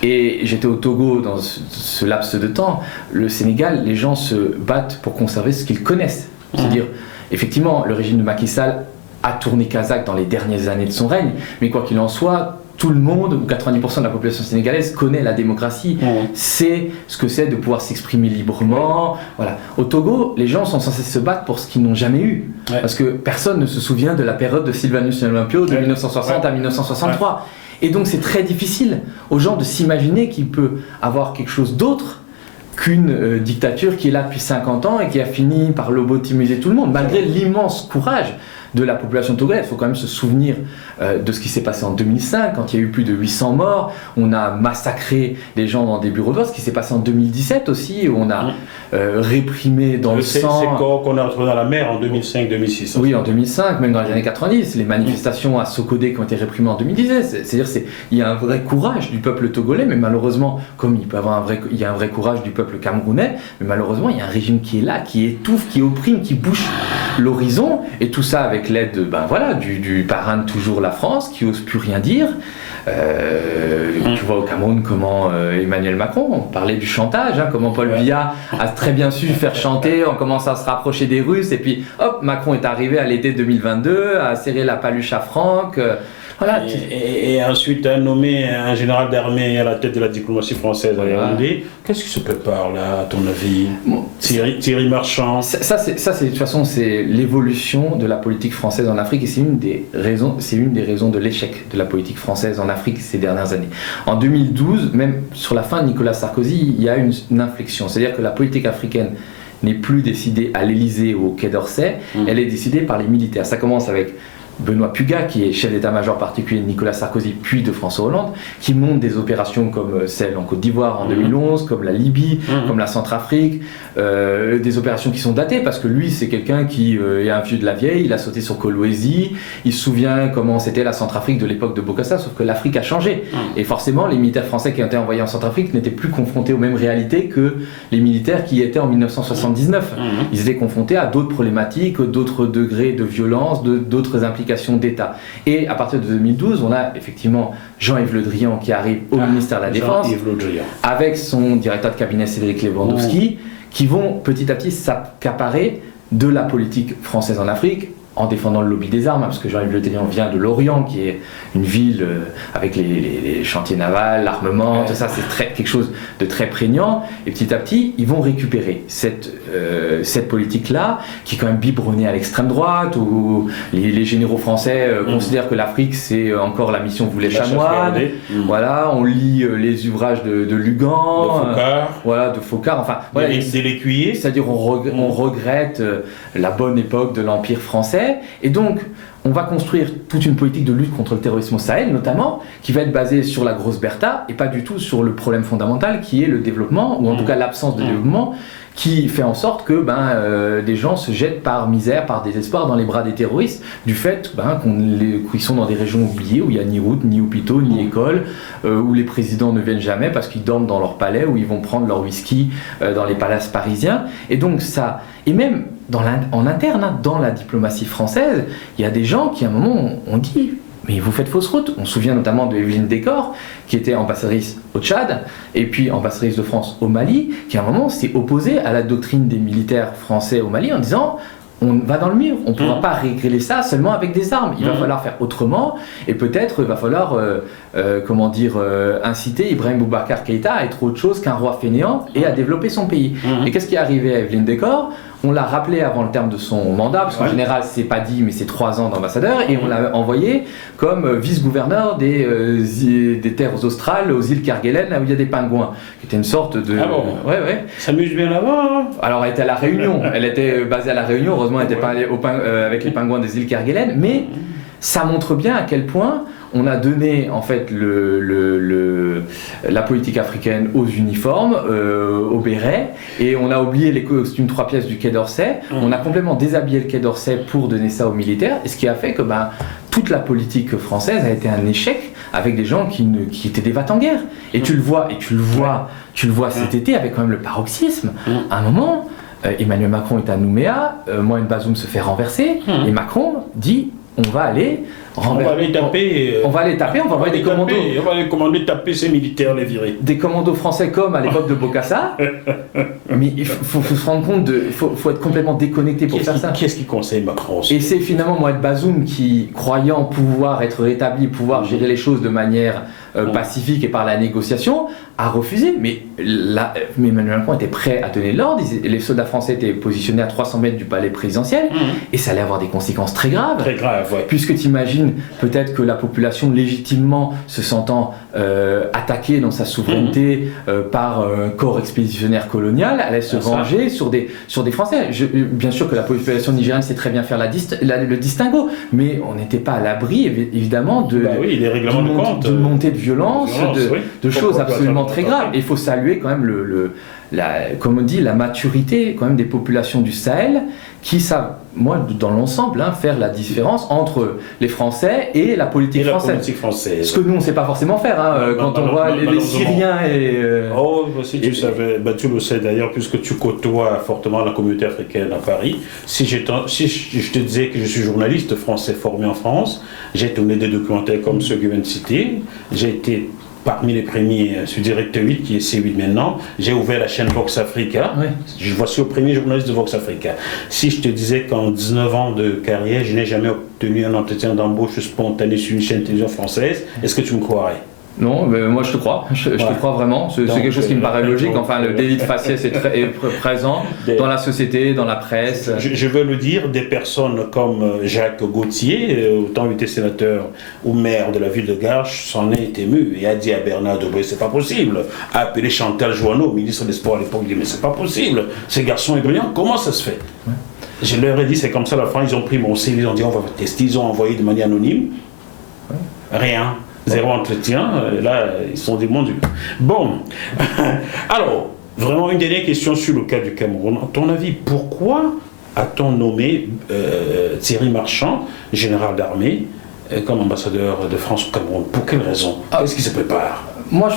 et j'étais au Togo dans ce laps de temps. Le Sénégal, les gens se battent pour conserver ce qu'ils connaissent. C'est-à-dire, effectivement, le régime de Macky Sall a tourné kazakh dans les dernières années de son règne, mais quoi qu'il en soit, tout le monde, ou 90% de la population sénégalaise, connaît la démocratie, sait ce que c'est de pouvoir s'exprimer librement. Voilà. Au Togo, les gens sont censés se battre pour ce qu'ils n'ont jamais eu. Parce que personne ne se souvient de la période de Sylvanus Olympio de 1960 à 1963. Et donc c'est très difficile aux gens de s'imaginer qu'il peut avoir quelque chose d'autre qu'une dictature qui est là depuis 50 ans et qui a fini par lobotomiser tout le monde, malgré l'immense courage de la population togolaise. Il faut quand même se souvenir de ce qui s'est passé en 2005, quand il y a eu plus de 800 morts, on a massacré les gens dans des bureaux de vote, ce qui s'est passé en 2017 aussi, où on a réprimé dans le sang... C'est corps qu'on a retrouvé dans la mer en 2005-2006. Oui, en 2005, même dans les années 90, les manifestations à Sokodé qui ont été réprimées en 2017, c'est-à-dire il y a un vrai courage du peuple togolais, mais malheureusement, comme il y a un vrai courage du peuple camerounais, mais malheureusement, il y a un régime qui est là, qui étouffe, qui opprime, qui bouche l'horizon, et tout ça avec l'aide du parrain de toujours la France, qui n'ose plus rien dire. Tu vois au Cameroun comment Emmanuel Macron, on parlait du chantage, comment Paul Biya a très bien su faire chanter, on commence à se rapprocher des Russes, et puis hop, Macron est arrivé à l'été 2022, a serré la paluche à Franck. Voilà. Et ensuite a nommé un général d'armée à la tête de la diplomatie française en Yaoundé. Qu'est-ce qui se prépare là, à ton avis? Thierry Marchand. Ça, de toute façon, c'est l'évolution de la politique française en Afrique, et c'est une des raisons de l'échec de la politique française en Afrique ces dernières années. En 2012, même sur la fin de Nicolas Sarkozy, il y a une inflexion. C'est-à-dire que la politique africaine n'est plus décidée à l'Élysée ou au Quai d'Orsay, elle est décidée par les militaires. Ça commence avec Benoît Puga, qui est chef d'état-major particulier de Nicolas Sarkozy puis de François Hollande, qui monte des opérations comme celle en Côte d'Ivoire en 2011, comme la Libye, comme la Centrafrique, des opérations qui sont datées, parce que lui c'est quelqu'un qui est un vieux de la vieille, il a sauté sur Kolwezi, il se souvient comment c'était la Centrafrique de l'époque de Bokassa, sauf que l'Afrique a changé. Et forcément les militaires français qui ont été envoyés en Centrafrique n'étaient plus confrontés aux mêmes réalités que les militaires qui étaient en 1979. Ils étaient confrontés à d'autres problématiques, d'autres degrés de violence, d'autres implications d'État. Et à partir de 2012, on a effectivement Jean-Yves Le Drian qui arrive au ministère de la Défense, avec son directeur de cabinet Cédric Lewandowski, qui vont petit à petit s'accaparer de la politique française en Afrique, en défendant le lobby des armes, parce que Jean-Yves Le Drian vient de Lorient, qui est une ville avec les chantiers navals, l'armement, tout ça, c'est quelque chose de très prégnant. Et petit à petit, ils vont récupérer cette politique-là, qui est quand même biberonnée à l'extrême droite, où les généraux français considèrent que l'Afrique, c'est encore la mission Voulet Chanoine. Voilà, on lit les ouvrages de Lugan, de Focard, enfin, voilà, des Lécuyer. C'est-à-dire on regrette la bonne époque de l'Empire français. Et donc, on va construire toute une politique de lutte contre le terrorisme au Sahel, notamment, qui va être basée sur la grosse Bertha et pas du tout sur le problème fondamental qui est le développement, ou en tout cas l'absence de développement, qui fait en sorte que des gens se jettent par misère, par désespoir dans les bras des terroristes, du fait qu'ils sont dans des régions oubliées où il n'y a ni route, ni hôpitaux, ni école, où les présidents ne viennent jamais parce qu'ils dorment dans leur palais, où ils vont prendre leur whisky dans les palaces parisiens. Et donc ça, et même en interne, dans la diplomatie française, il y a des gens qui à un moment ont dit mais vous faites fausse route. On se souvient notamment de Evelyne Décor, qui était ambassadrice au Tchad, et puis ambassadrice de France au Mali, qui à un moment s'est opposée à la doctrine des militaires français au Mali en disant on va dans le mur, on ne pourra pas régler ça seulement avec des armes, il va falloir faire autrement, et peut-être il va falloir inciter Ibrahim Boubacar Keïta à être autre chose qu'un roi fainéant et à développer son pays. Et qu'est-ce qui est arrivé à Evelyne Décor? On l'a rappelé avant le terme de son mandat, parce qu'en général c'est pas dit, mais c'est 3 ans d'ambassadeur, et on l'a envoyé comme vice-gouverneur des terres australes aux îles Kerguelen, là où il y a des pingouins, qui était une sorte de... Ah bon? Ça s'amuse bien là-bas. Alors elle était à la Réunion, elle était basée à la Réunion, heureusement elle n'était pas allée avec les pingouins des îles Kerguelen, mais ça montre bien à quel point on a donné en fait la politique africaine aux uniformes, aux bérets, et on a oublié les costumes 3 pièces du Quai d'Orsay. On a complètement déshabillé le Quai d'Orsay pour donner ça aux militaires, et ce qui a fait que toute la politique française a été un échec avec des gens qui étaient des va-t-en-guerre. Et tu le vois cet été avec quand même le paroxysme. À un moment, Emmanuel Macron est à Nouméa, Mohamed Bazoum se fait renverser, et Macron dit on va aller On va aller taper. On va aller taper, on va envoyer des commandos. On va aller commander taper ces militaires, les virer. Des commandos français comme à l'époque de Bokassa. Mais il faut se rendre compte il faut être complètement déconnecté pour faire ça. Qui est-ce qui conseille Macron? Et c'est finalement Mohamed Bazoum qui, croyant pouvoir être rétabli, pouvoir gérer les choses de manière pacifique et par la négociation, a refusé. Mais Emmanuel Macron était prêt à donner l'ordre. Les soldats français étaient positionnés à 300 mètres du palais présidentiel et ça allait avoir des conséquences très graves. Très grave, ouais. Puisque tu imagines peut-être que la population légitimement se sentant attaquée dans sa souveraineté par un corps expéditionnaire colonial allait se venger sur des Français. Bien sûr que la population nigériane sait très bien faire le distinguo, mais on n'était pas à l'abri évidemment d'une montée de violence, de choses absolument très graves. Et il faut saluer quand même comme on dit, la maturité quand même des populations du Sahel qui savent, moi, dans l'ensemble, faire la différence entre les Français et la politique française. Ce que nous, on ne sait pas forcément faire, quand on voit les Syriens et... Oh, si tu savais, tu le sais d'ailleurs, puisque tu côtoies fortement la communauté africaine à Paris. Si je te disais que je suis journaliste français formé en France, j'ai tourné des documentaires comme ceux que je viens de citer, j'ai été parmi les premiers sur Direct 8, qui est C8 maintenant, j'ai ouvert la chaîne Vox Africa. Oui. Je suis le premier journaliste de Vox Africa. Si je te disais qu'en 19 ans de carrière, je n'ai jamais obtenu un entretien d'embauche spontané sur une chaîne de télévision française, est-ce que tu me croirais? Non, mais moi je te crois, je te crois vraiment, c'est quelque chose qui me paraît logique, enfin le délit de faciès est présent dans la société, dans la presse. Je veux le dire, des personnes comme Jacques Gauthier, autant il était sénateur ou maire de la ville de Garches, s'en est ému et a dit à Bernard Debré, c'est pas possible, a appelé Chantal Jouanneau, ministre des Sports à l'époque, il dit mais c'est pas possible, ce garçon est brillant, comment ça se fait? Je leur ai dit c'est comme ça la fin, ils ont pris mon CV, ils ont dit on va tester, ils ont envoyé de manière anonyme, rien. Zéro entretien, là, ils sont des mon Dieu. Bon, alors, vraiment une dernière question sur le cas du Cameroun. À ton avis, pourquoi a-t-on nommé Thierry Marchand, général d'armée, comme ambassadeur de France au Cameroun? Pour quelle raison? Qu'est-ce qui se prépare? Moi,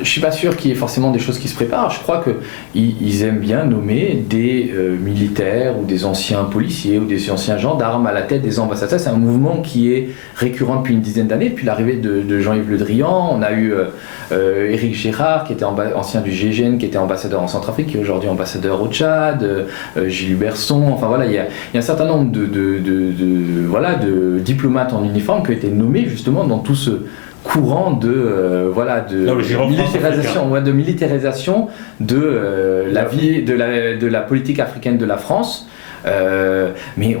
je suis pas sûr qu'il y ait forcément des choses qui se préparent. Je crois qu'ils aiment bien nommer des militaires ou des anciens policiers ou des anciens gendarmes à la tête des ambassades. C'est un mouvement qui est récurrent depuis une dizaine d'années. Depuis l'arrivée de Jean-Yves Le Drian, on a eu Éric Gérard, qui était ancien du GIGN, qui était ambassadeur en Centrafrique, qui est aujourd'hui ambassadeur au Tchad, Gilles Berson. Enfin voilà, il y a un certain nombre de diplomates en uniforme qui ont été nommés justement dans tout ce courant de militarisation de la vie de la politique africaine de la France. Mais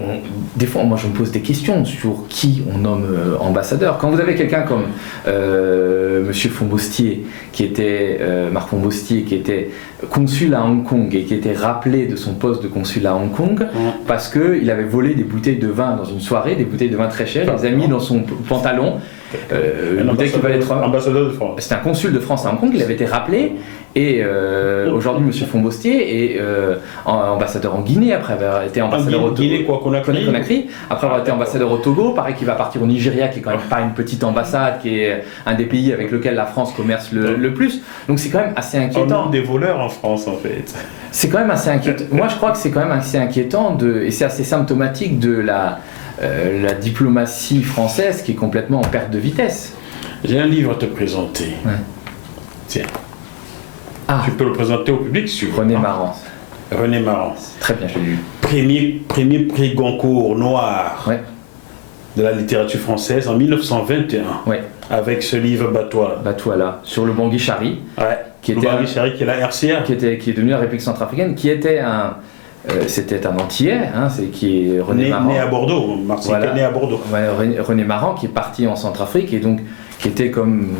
des fois, moi je me pose des questions sur qui on nomme ambassadeur. Quand vous avez quelqu'un comme Monsieur Fombostier, Marc Fombostier, qui était consul à Hong Kong et qui était rappelé de son poste de consul à Hong Kong parce qu'il avait volé des bouteilles de vin dans une soirée, des bouteilles de vin très chères, il les a mis dans son pantalon. Ambassadeur de France. C'était un consul de France à Hong Kong, il avait été rappelé. Et aujourd'hui, M. Fombostier est ambassadeur en Guinée, après avoir été ambassadeur au Conakry, après avoir été ambassadeur au Togo. Pareil qu'il va partir au Nigeria, qui est quand même pas une petite ambassade, qui est un des pays avec lequel la France commerce le plus. Donc c'est quand même assez inquiétant. On a des voleurs en France, en fait. C'est quand même assez inquiétant. Moi, je crois que c'est quand même assez inquiétant, et c'est assez symptomatique de la diplomatie française qui est complètement en perte de vitesse. J'ai un livre à te présenter. Ouais. Tiens. Tu peux le présenter au public sur René Marance. René Marance. Très bien, je l'ai lu. Premier prix Goncourt noir de la littérature française en 1921. Avec ce livre Batouala, sur le Bangui Chari. Qui est la RCA. Qui est devenu la République centrafricaine, qui était c'était un Antillais, qui est René Marant. Né à Bordeaux, Martinique né à Bordeaux. René Marant qui est parti en Centrafrique et donc qui était comme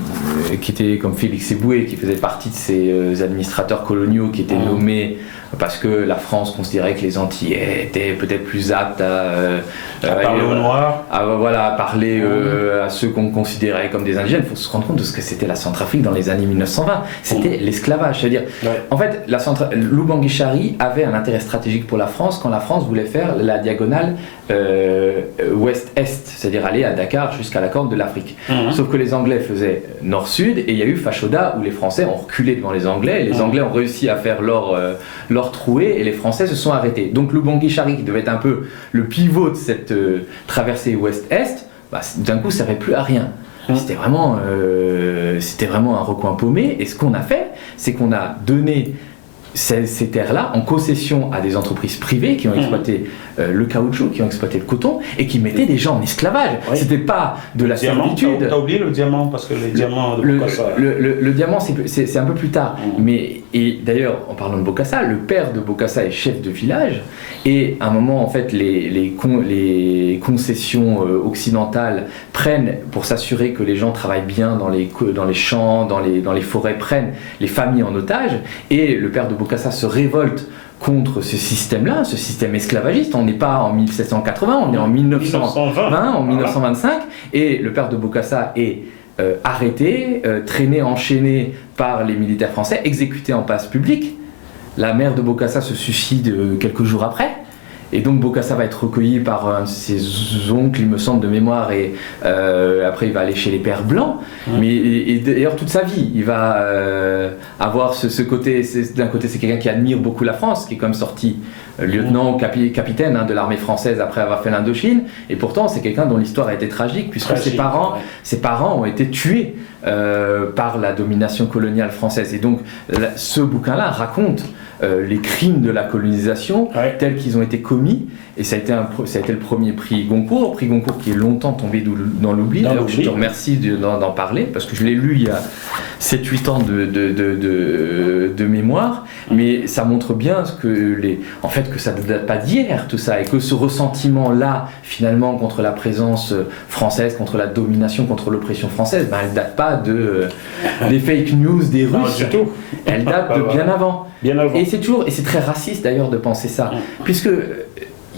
Félix Eboué, qui faisait partie de ces administrateurs coloniaux qui étaient nommés parce que la France considérait que les Antillais étaient peut-être plus aptes à parler aux Noirs, à parler à ceux qu'on considérait comme des indigènes. Il faut se rendre compte de ce que c'était la Centrafrique dans les années 1920. C'était l'esclavage. C'est-à-dire, en fait, Lubangui Chari avait un intérêt stratégique pour la France quand la France voulait faire la diagonale ouest-est, c'est-à-dire aller à Dakar jusqu'à la Corne de l'Afrique. Sauf que les Anglais faisaient nord-sud et il y a eu Fashoda où les Français ont reculé devant les Anglais et les Anglais ont réussi à faire leur trouée et les Français se sont arrêtés. Donc Lubangui Chari, qui devait être un peu le pivot de cette traversée ouest-est, d'un coup, ça ne servait plus à rien. C'était vraiment un recoin paumé. Et ce qu'on a fait, c'est qu'on a donné ces terres-là en concession à des entreprises privées qui ont exploité le caoutchouc, qui ont exploité le coton et qui mettaient des gens en esclavage. Oui. C'était pas de la servitude. T'as oublié le diamant parce que les diamants de Bokassa. Le diamant, c'est un peu plus tard. Et d'ailleurs, en parlant de Bokassa, le père de Bokassa est chef de village. Et à un moment, en fait, les concessions occidentales prennent, pour s'assurer que les gens travaillent bien dans les champs, dans les forêts, prennent les familles en otage. Et le père de Bokassa se révolte contre ce système-là, ce système esclavagiste. On n'est pas en 1780, on est en 1920, en 1925. Et le père de Bokassa est arrêté, traîné, enchaîné par les militaires français, exécuté en place publique. La mère de Bokassa se suicide quelques jours après. Et donc Bokassa va être recueilli par un de ses oncles, il me semble, de mémoire, et après il va aller chez les pères blancs. Et d'ailleurs toute sa vie, il va avoir ce côté, d'un côté c'est quelqu'un qui admire beaucoup la France, qui est comme sorti lieutenant ou capitaine de l'armée française après avoir fait l'Indochine, et pourtant c'est quelqu'un dont l'histoire a été tragique, puisque ses parents ont été tués par la domination coloniale française. Et donc ce bouquin-là raconte les crimes de la colonisation tels qu'ils ont été commis, et ça a été le premier prix Goncourt qui est longtemps tombé dans l'oubli. D'ailleurs, je te remercie d'en parler, parce que je l'ai lu il y a 7-8 ans de mémoire, mais ça montre bien que ça ne date pas d'hier tout ça, et que ce ressentiment-là, finalement, contre la présence française, contre la domination, contre l'oppression française, elle ne date pas des fake news des Russes, elle date de bien avant. Et c'est très raciste d'ailleurs de penser ça, puisque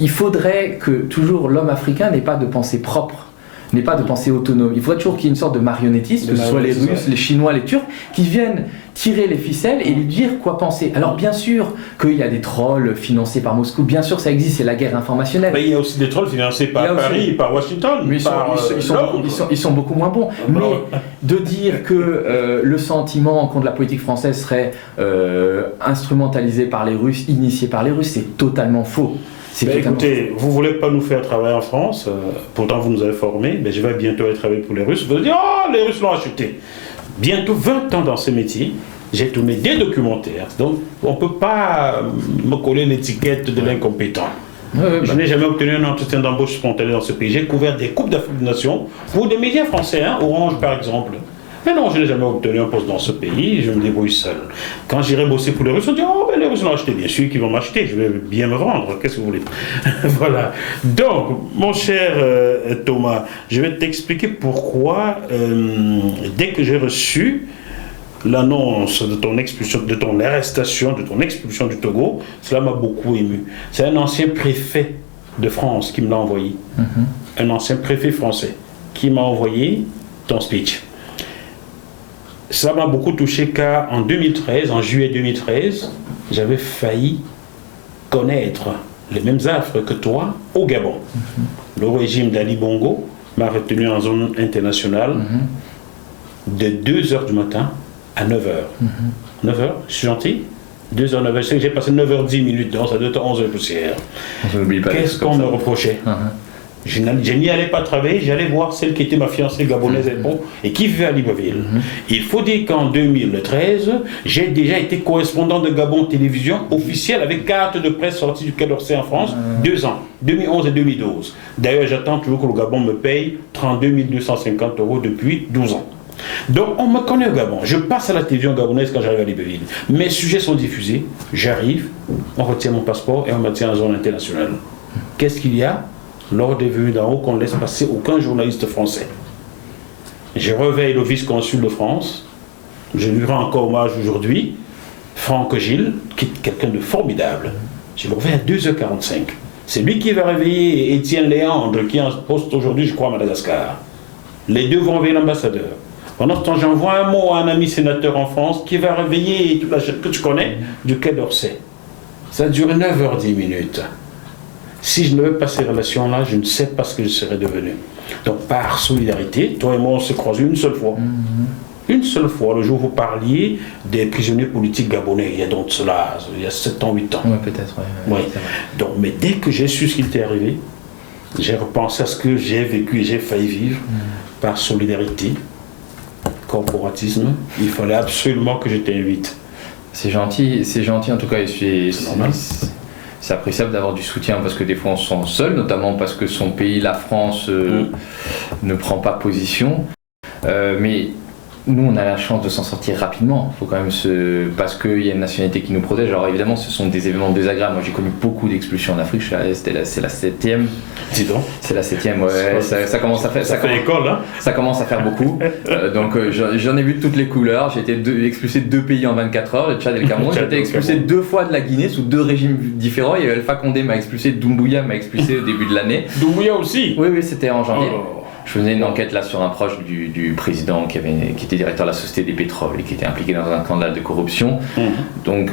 il faudrait que toujours l'homme africain n'ait pas de pensée propre, n'ait pas de pensée autonome. Il faudrait toujours qu'il y ait une sorte de marionnettiste, que ce soit les Russes, les Chinois, les Turcs, qui viennent tirer les ficelles et lui dire quoi penser. Alors bien sûr qu'il y a des trolls financés par Moscou, bien sûr ça existe, c'est la guerre informationnelle. Mais il y a aussi des trolls financés par Paris, par Washington, mais ils sont beaucoup moins bons. Mais de dire que le sentiment contre la politique française serait instrumentalisé par les Russes, initié par les Russes, c'est totalement faux. Écoutez, vous ne voulez pas nous faire travailler en France, pourtant vous nous avez formés, je vais bientôt aller travailler pour les Russes, vous allez dire, les Russes l'ont acheté. Bientôt 20 ans dans ce métier, j'ai tourné des documentaires, donc on ne peut pas me coller l'étiquette de l'incompétent. Je n'ai jamais obtenu un entretien d'embauche spontané dans ce pays. J'ai couvert des coupes d'Afrique des Nations pour des médias français, Orange par exemple. Mais non, je n'ai jamais obtenu un poste dans ce pays, je me débrouille seul. Quand j'irai bosser pour les Russes, on dit les Russes l'ont acheté, bien sûr qu'ils vont m'acheter, je vais bien me vendre, qu'est-ce que vous voulez. Voilà. Donc, mon cher Thomas, je vais t'expliquer pourquoi, dès que j'ai reçu l'annonce de ton expulsion, de ton arrestation, de ton expulsion du Togo, cela m'a beaucoup ému. C'est un ancien préfet de France qui me l'a envoyé, un ancien préfet français qui m'a envoyé ton speech. Ça m'a beaucoup touché car en 2013, en juillet 2013, j'avais failli connaître les mêmes affres que toi au Gabon. Le régime d'Ali Bongo m'a retenu en zone internationale de 2h du matin à 9h. 9h, je suis gentil 2h, 9h, je sais que j'ai passé 9h10 minutes, donc ça doit être 11h poussière. Qu'est-ce qu'on me reprochait? Je n'y allais pas travailler, j'allais voir celle qui était ma fiancée gabonaise et qui vivait à Libreville. Il faut dire qu'en 2013, j'ai déjà été correspondant de Gabon Télévision officiel avec carte de presse sortie du Quai d'Orsay en France, 2 ans, 2011 et 2012. D'ailleurs, j'attends toujours que le Gabon me paye 32 250 € depuis 12 ans. Donc on me connaît au Gabon, je passe à la télévision gabonaise quand j'arrive à Libreville. Mes sujets sont diffusés, j'arrive, on retient mon passeport et on me tient en zone internationale. Qu'est-ce qu'il y a? Lors des venues d'en haut, qu'on ne laisse passer aucun journaliste français. Je réveille le vice-consul de France, je lui rends encore hommage aujourd'hui, Franck Gilles, qui est quelqu'un de formidable. Je le réveille à 2h45. C'est lui qui va réveiller Étienne Léandre, qui est en poste aujourd'hui, je crois, à Madagascar. Les deux vont réveiller l'ambassadeur. Pendant ce temps, j'envoie un mot à un ami sénateur en France qui va réveiller toute la chaîne que tu connais du Quai d'Orsay. Ça a duré 9h10 minutes. Si je n'avais pas ces relations-là, je ne sais pas ce que je serais devenu. Donc, par solidarité, toi et moi, on s'est croisés une seule fois. Une seule fois, le jour où vous parliez des prisonniers politiques gabonais, il y a donc cela, il y a 7 ans, 8 ans. Oui, peut-être, oui. Donc, mais dès que j'ai su ce qui t'est arrivé, J'ai repensé à ce que j'ai vécu et j'ai failli vivre par solidarité, corporatisme. Il fallait absolument que je t'invite. C'est gentil en tout cas. Et normal. C'est appréciable d'avoir du soutien parce que des fois on se sent seul, notamment parce que son pays, la France, ne prend pas position. Mais nous, on a la chance de s'en sortir rapidement. Faut quand même parce qu'il y a une nationalité qui nous protège. Alors évidemment, ce sont des événements désagréables. Moi, j'ai connu beaucoup d'expulsions en Afrique. C'est la 7e. Dis donc. C'est la 7e, ouais. Ça commence à faire. Ça fait école, hein. Ça commence à faire beaucoup. Donc j'en ai vu de toutes les couleurs. J'ai été expulsé de 2 pays en 24 heures, le Tchad et le Cameroun. J'ai été expulsé 2 fois de la Guinée sous 2 régimes différents. Il y a Alpha Condé m'a expulsé, Doumbouya m'a expulsé au début de l'année. Doumbouya aussi. Oui, c'était en janvier. Oh. Je faisais une enquête là sur un proche du président qui était directeur de la Société des Pétroles et qui était impliqué dans un scandale de corruption. Donc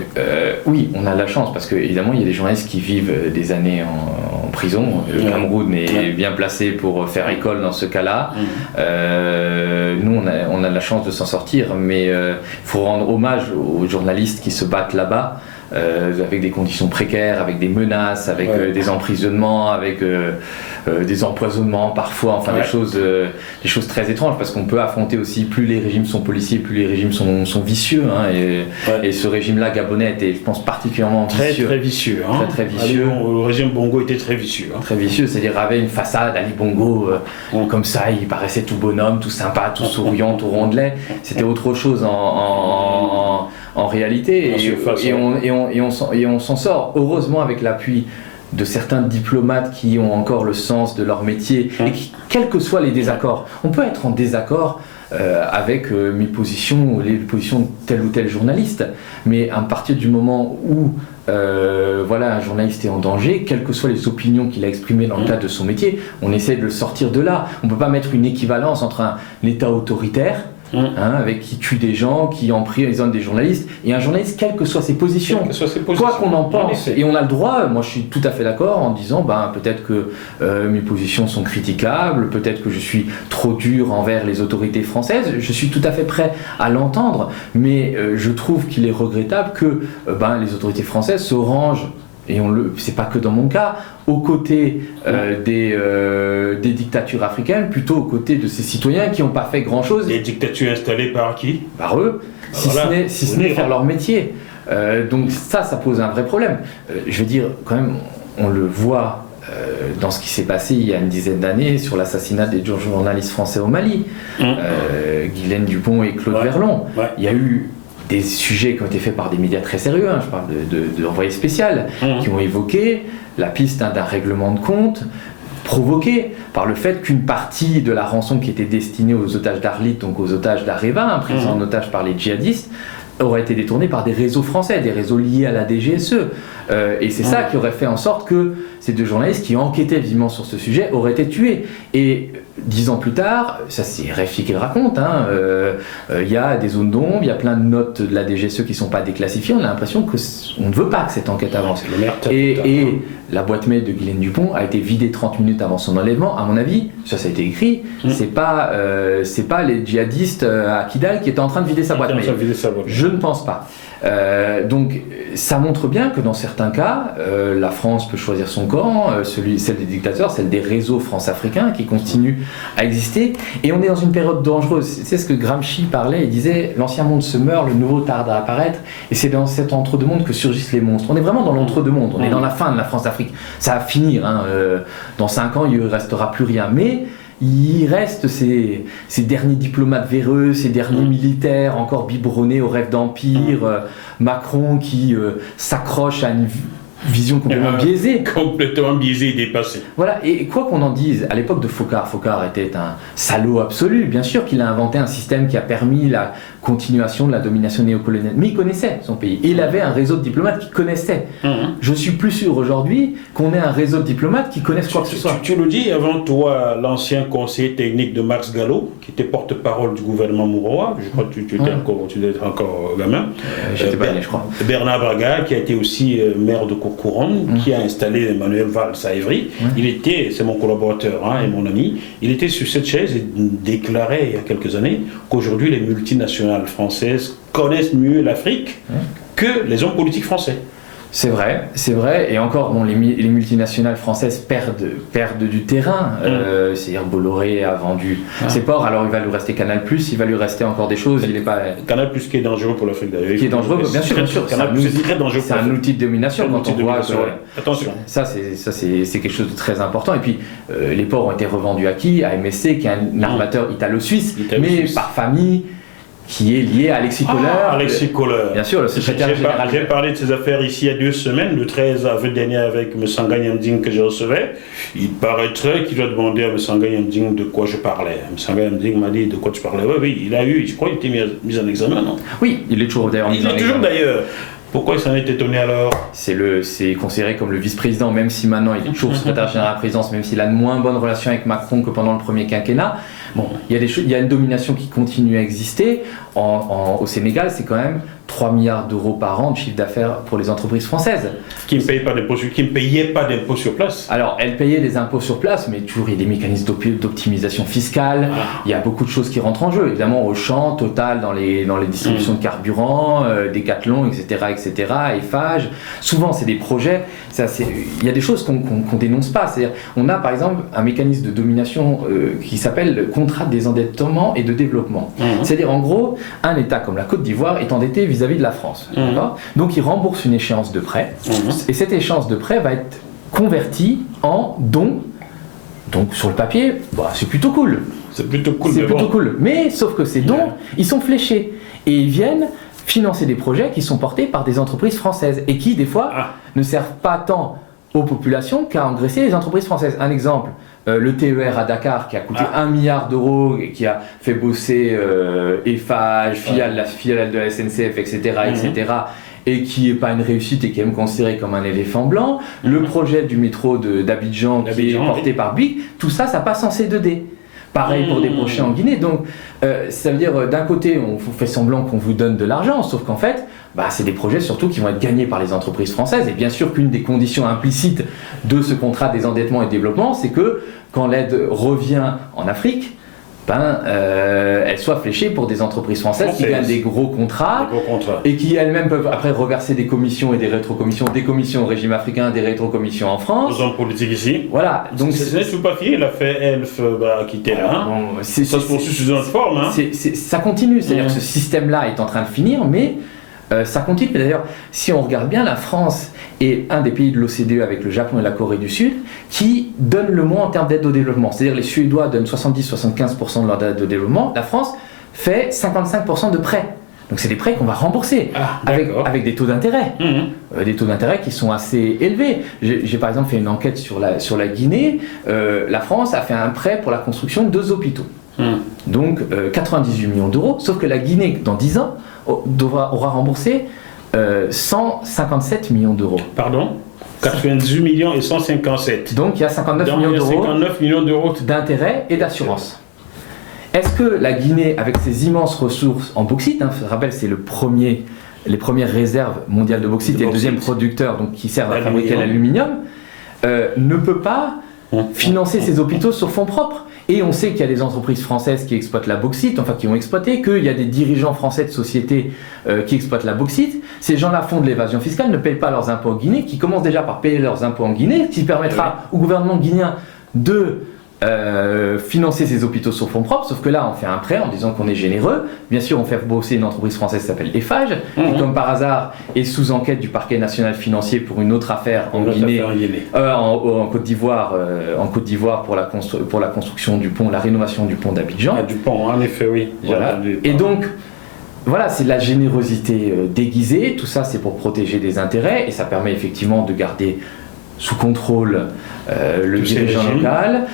oui, on a de la chance parce qu'évidemment il y a des journalistes qui vivent des années en prison. Le Cameroun est bien placé pour faire école dans ce cas-là. Nous on a de la chance de s'en sortir, mais il faut rendre hommage aux journalistes qui se battent là-bas. Avec des conditions précaires, avec des menaces, avec des emprisonnements, avec des empoisonnements parfois, enfin des choses très étranges parce qu'on peut affronter aussi, plus les régimes sont policiers, plus les régimes sont vicieux, hein, et ce régime-là gabonais était, je pense, particulièrement vicieux. Très vicieux. Hein. Très vicieux. Le régime Bongo était très vicieux. Hein. Très vicieux, c'est-à-dire avait une façade, Ali Bongo, comme ça, il paraissait tout bonhomme, tout sympa, tout souriant, tout rondelet. C'était autre chose en réalité, et on s'en sort, heureusement, avec l'appui de certains diplomates qui ont encore le sens de leur métier, et qui, quels que soient les désaccords, on peut être en désaccord avec mes positions ou les positions de tel ou tel journaliste, mais à partir du moment où un journaliste est en danger, quelles que soient les opinions qu'il a exprimées dans le cadre de son métier, on essaie de le sortir de là. On ne peut pas mettre une équivalence entre un État autoritaire, avec qui tue des gens, qui emprisonne des journalistes, et un journaliste, quelles que soient ses positions, quoi qu'on en pense, et on a le droit, moi je suis tout à fait d'accord en disant peut-être que mes positions sont critiquables, peut-être que je suis trop dur envers les autorités françaises, je suis tout à fait prêt à l'entendre, mais je trouve qu'il est regrettable que les autorités françaises se rangent, et c'est pas que dans mon cas, aux côtés des dictatures africaines, plutôt aux côtés de ces citoyens qui n'ont pas fait grand-chose. Des dictatures installées par qui? Par eux, si ce n'est faire leur métier. Donc ça pose un vrai problème. Je veux dire, quand même, on le voit dans ce qui s'est passé il y a une dizaine d'années sur l'assassinat des journalistes français au Mali, Ghislaine Dupont et Claude Verlon. Il y a eu des sujets qui ont été faits par des médias très sérieux, je parle de l'envoyé spécial, qui ont évoqué la piste d'un règlement de compte provoqué par le fait qu'une partie de la rançon qui était destinée aux otages d'Arlit, donc aux otages d'Areva, pris en otage par les djihadistes, aurait été détournée par des réseaux français, des réseaux liés à la DGSE. Et c'est ça qui aurait fait en sorte que ces 2 journalistes qui enquêtaient vivement sur ce sujet auraient été tués. Et 10 ans plus tard, ça c'est RFI qui le raconte, y a des zones d'ombre, il y a plein de notes de la DGSE qui ne sont pas déclassifiées, on a l'impression qu'on ne veut pas que cette enquête avance. Et la boîte mail de Ghislaine Dupont a été vidée 30 minutes avant son enlèvement, à mon avis, ça a été écrit, c'est pas les djihadistes à Kidal qui étaient en train de vider sa boîte mail. Je ne pense pas. Donc ça montre bien que dans certains cas, la France peut choisir son camp, celle des dictateurs, celle des réseaux france-africains qui continuent à exister, et on est dans une période dangereuse. C'est ce que Gramsci parlait, il disait l'ancien monde se meurt, le nouveau tarde à apparaître, et c'est dans cet entre-deux-mondes que surgissent les monstres. On est vraiment dans l'entre-deux-mondes, on est dans la fin de la France-Afrique, ça va finir, dans 5 ans il ne restera plus rien, mais il reste ces derniers diplomates véreux, ces derniers militaires encore biberonnés au rêve d'empire, Macron qui s'accroche à une vision complètement biaisée. Complètement biaisée et dépassée. Voilà, et quoi qu'on en dise, à l'époque de Foccart était un salaud absolu, bien sûr qu'il a inventé un système qui a permis la continuation de la domination néocoloniale, mais il connaissait son pays, et il avait un réseau de diplomates qui connaissaient. Je suis plus sûr aujourd'hui qu'on ait un réseau de diplomates qui connaissent quoi que ce soit. Tu le dis, avant toi, l'ancien conseiller technique de Max Gallo, qui était porte-parole du gouvernement Mouroua, je crois que tu étais encore gamin. J'étais pas né, je crois. Bernard Braga, qui a été aussi maire de Couronne, qui a installé Emmanuel Valls à Évry. C'est mon collaborateur et mon ami, il était sur cette chaise et déclarait il y a quelques années qu'aujourd'hui les multinationales françaises connaissent mieux l'Afrique que les hommes politiques français. C'est vrai, et encore, bon, les multinationales françaises perdent du terrain, c'est-à-dire Bolloré a vendu ses ports, alors il va lui rester Canal+, il va lui rester encore des choses, il est pas... Canal+, qui est dangereux pour l'Afrique d'ailleurs. Qui est dangereux, bien sûr, c'est très dangereux. C'est un outil de domination quand on voit que... Attention. Ça, c'est quelque chose de très important, et puis les ports ont été revendus à qui? À MSC, qui est un armateur italo-suisse, mais par famille, qui est lié à Alexis Kohler. Alexis Kohler. Bien sûr, le secrétaire général. J'ai parlé de ces affaires ici il y a 2 semaines, le 13 avril dernier avec M. Sangha-Nyamding que je recevais. Il paraîtrait qu'il a demandé à M. Sangha-Nyamding de quoi je parlais. M. Sangha-Nyamding m'a dit de quoi tu parlais. Oui, il a eu, je crois qu'il était mis en examen, non? Oui, il est toujours d'ailleurs mis en examen. Il est toujours d'ailleurs. Pourquoi il s'en est étonné alors? C'est considéré comme le vice-président, même si maintenant il est toujours secrétaire général à la présidence, même s'il a de moins bonne relation avec Macron que pendant le premier quinquennat. Bon, il y a une domination qui continue à exister. Au Sénégal, c'est quand même 3 milliards d'euros par an de chiffre d'affaires pour les entreprises françaises. Qui ne payaient pas d'impôts sur place. Alors, elles payaient des impôts sur place, mais toujours il y a des mécanismes d'optimisation fiscale. Il y a beaucoup de choses qui rentrent en jeu. Évidemment, Auchan, Total dans les distributions de carburant, Decathlon, etc., Eiffage. Souvent, c'est des projets. Il y a des choses qu'on dénonce pas. C'est-à-dire, on a par exemple un mécanisme de domination qui s'appelle le contrat de désendettement et de développement. C'est-à-dire, en gros, un État comme la Côte d'Ivoire est endetté vis-à-vis de la France. Donc, il rembourse une échéance de prêt. Et cette échéance de prêt va être convertie en dons. Donc, sur le papier, c'est plutôt cool. C'est plutôt cool. Mais sauf que ces dons, ils sont fléchés. Et ils viennent financer des projets qui sont portés par des entreprises françaises et qui, des fois, ne servent pas tant aux populations qu'à engraisser les entreprises françaises. Un exemple, le TER à Dakar qui a coûté 1 milliard d'euros et qui a fait bosser Eiffage, la filiale de la SNCF, etc., et qui n'est pas une réussite et qui est même considéré comme un éléphant blanc. Le projet du métro d'Abidjan qui est porté par Bouygues, tout ça, ça passe en C2D. Pareil pour des projets en Guinée. Donc, ça veut dire, d'un côté, on vous fait semblant qu'on vous donne de l'argent, sauf qu'en fait, c'est des projets surtout qui vont être gagnés par les entreprises françaises. Et bien sûr qu'une des conditions implicites de ce contrat de désendettement et de développement, c'est que quand l'aide revient en Afrique, elle soit fléchée pour des entreprises françaises qui gagnent des gros contrats et qui elles-mêmes peuvent après reverser des commissions et des rétrocommissions, des commissions au régime africain, des rétrocommissions en France. Aux hommes politiques ici. Voilà. Donc ce n'est tout pas fini, il a fait Elf quitter là. Ça se poursuit sous une autre forme. Ça continue, c'est-à-dire que ce système-là est en train de finir, mais ça continue. D'ailleurs, si on regarde bien, la France est un des pays de l'OCDE avec le Japon et la Corée du Sud qui donne le moins en termes d'aide au développement. C'est-à-dire les Suédois donnent 70-75% de leur aide au développement. La France fait 55% de prêts. Donc c'est des prêts qu'on va rembourser avec des taux d'intérêt. Des taux d'intérêt qui sont assez élevés. J'ai par exemple fait une enquête sur la Guinée. La France a fait un prêt pour la construction de 2 hôpitaux. Donc 98 millions d'euros. Sauf que la Guinée, dans 10 ans, aura remboursé 157 millions d'euros. Pardon ? 98 millions et 157. Donc il y a 59 millions d'euros d'intérêts et d'assurance. Est-ce que la Guinée, avec ses immenses ressources en bauxite, je rappelle c'est les premières réserves mondiales de bauxite et le deuxième producteur donc, qui servent à fabriquer l'aluminium, ne peut pas financer ses hôpitaux sur fonds propres? Et on sait qu'il y a des entreprises françaises qui exploitent la bauxite, qui ont exploité, qu'il y a des dirigeants français de sociétés qui exploitent la bauxite. Ces gens-là font de l'évasion fiscale, ne payent pas leurs impôts en Guinée, qui commencent déjà par payer leurs impôts en Guinée, ce qui permettra au gouvernement guinéen de financer ses hôpitaux sur fonds propres, sauf que là on fait un prêt en disant qu'on est généreux. Bien sûr on fait bosser une entreprise française qui s'appelle Eiffage, qui comme par hasard est sous enquête du parquet national financier pour une autre affaire en Guinée, en Côte d'Ivoire, pour la construction du pont, la rénovation du pont d'Abidjan. Du pont, en effet, oui. Voilà. Et donc voilà, c'est de la générosité déguisée, tout ça c'est pour protéger des intérêts et ça permet effectivement de garder sous contrôle le dirigeant local,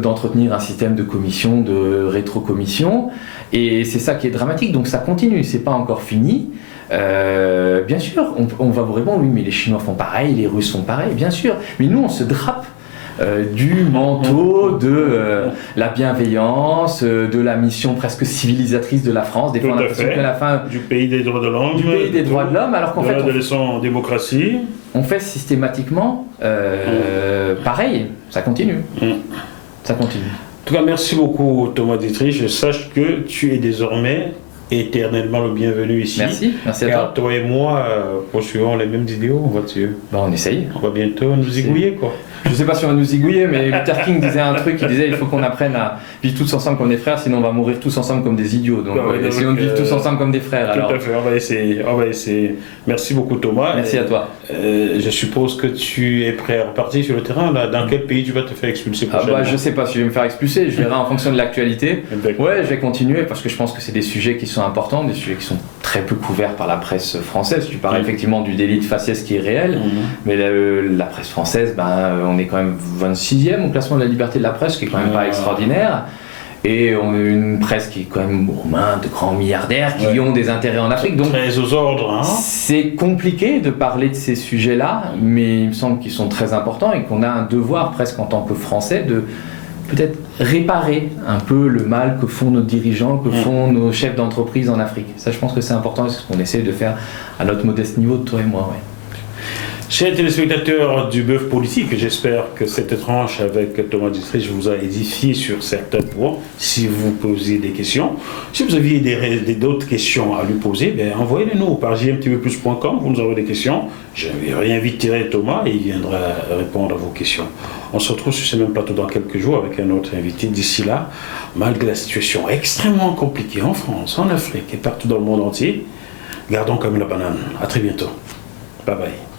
d'entretenir un système de commission, de rétrocommission, et c'est ça qui est dramatique, donc ça continue, c'est pas encore fini. Bien sûr, on va vous répondre, oui mais les Chinois font pareil, les Russes font pareil, bien sûr, mais nous on se drape du manteau de la bienveillance, de la mission presque civilisatrice de la France, des fois à la fin du pays des droits de l'homme, alors qu'en fait en démocratie, on fait systématiquement pareil, ça continue. Ça continue. En tout cas, merci beaucoup Thomas Dietrich. Je sache que tu es désormais éternellement le bienvenu ici. Merci à Car toi. toi et moi, poursuivons les mêmes idéaux, vois-tu. On essaye. On va bientôt nous zigouiller, quoi. Je sais pas si on va nous zigouiller, mais Luther King disait un truc, il disait il faut qu'on apprenne à vivre tous ensemble comme des frères, sinon on va mourir tous ensemble comme des idiots. Donc essayons de vivre tous ensemble comme des frères. Tout Alors. à fait, on va essayer. Merci beaucoup Thomas. Merci à toi. Je suppose que tu es prêt à repartir sur le terrain, là. Dans quel pays tu vas te faire expulser prochainement? Je sais pas si je vais me faire expulser, je verrai en fonction de l'actualité. Ouais, je vais continuer parce que je pense que c'est des sujets qui sont importants, des sujets qui sont très peu couverts par la presse française. Tu parles effectivement du délit de faciès qui est réel, mais la presse française, on est quand même 26e au classement de la liberté de la presse, qui est quand même pas extraordinaire. Et on a une presse qui est quand même aux mains de grands milliardaires qui ont des intérêts en Afrique. Donc, très aux ordres. Hein. C'est compliqué de parler de ces sujets-là, mais il me semble qu'ils sont très importants et qu'on a un devoir presque en tant que Français de peut-être réparer un peu le mal que font nos dirigeants, que font nos chefs d'entreprise en Afrique. Ça, je pense que c'est important et c'est ce qu'on essaie de faire à notre modeste niveau, toi et moi. Ouais. Chers téléspectateurs du Bœuf Politique, j'espère que cette tranche avec Thomas Dietrich vous a édifié sur certains points. Si vous posez des questions, si vous aviez d'autres questions à lui poser, envoyez-les-nous par jmtvplus.com, vous nous envoyez des questions. Je vais réinviter Thomas et il viendra répondre à vos questions. On se retrouve sur ce même plateau dans quelques jours avec un autre invité. D'ici là, malgré la situation extrêmement compliquée en France, en Afrique et partout dans le monde entier, gardons comme la banane. À très bientôt. Bye bye.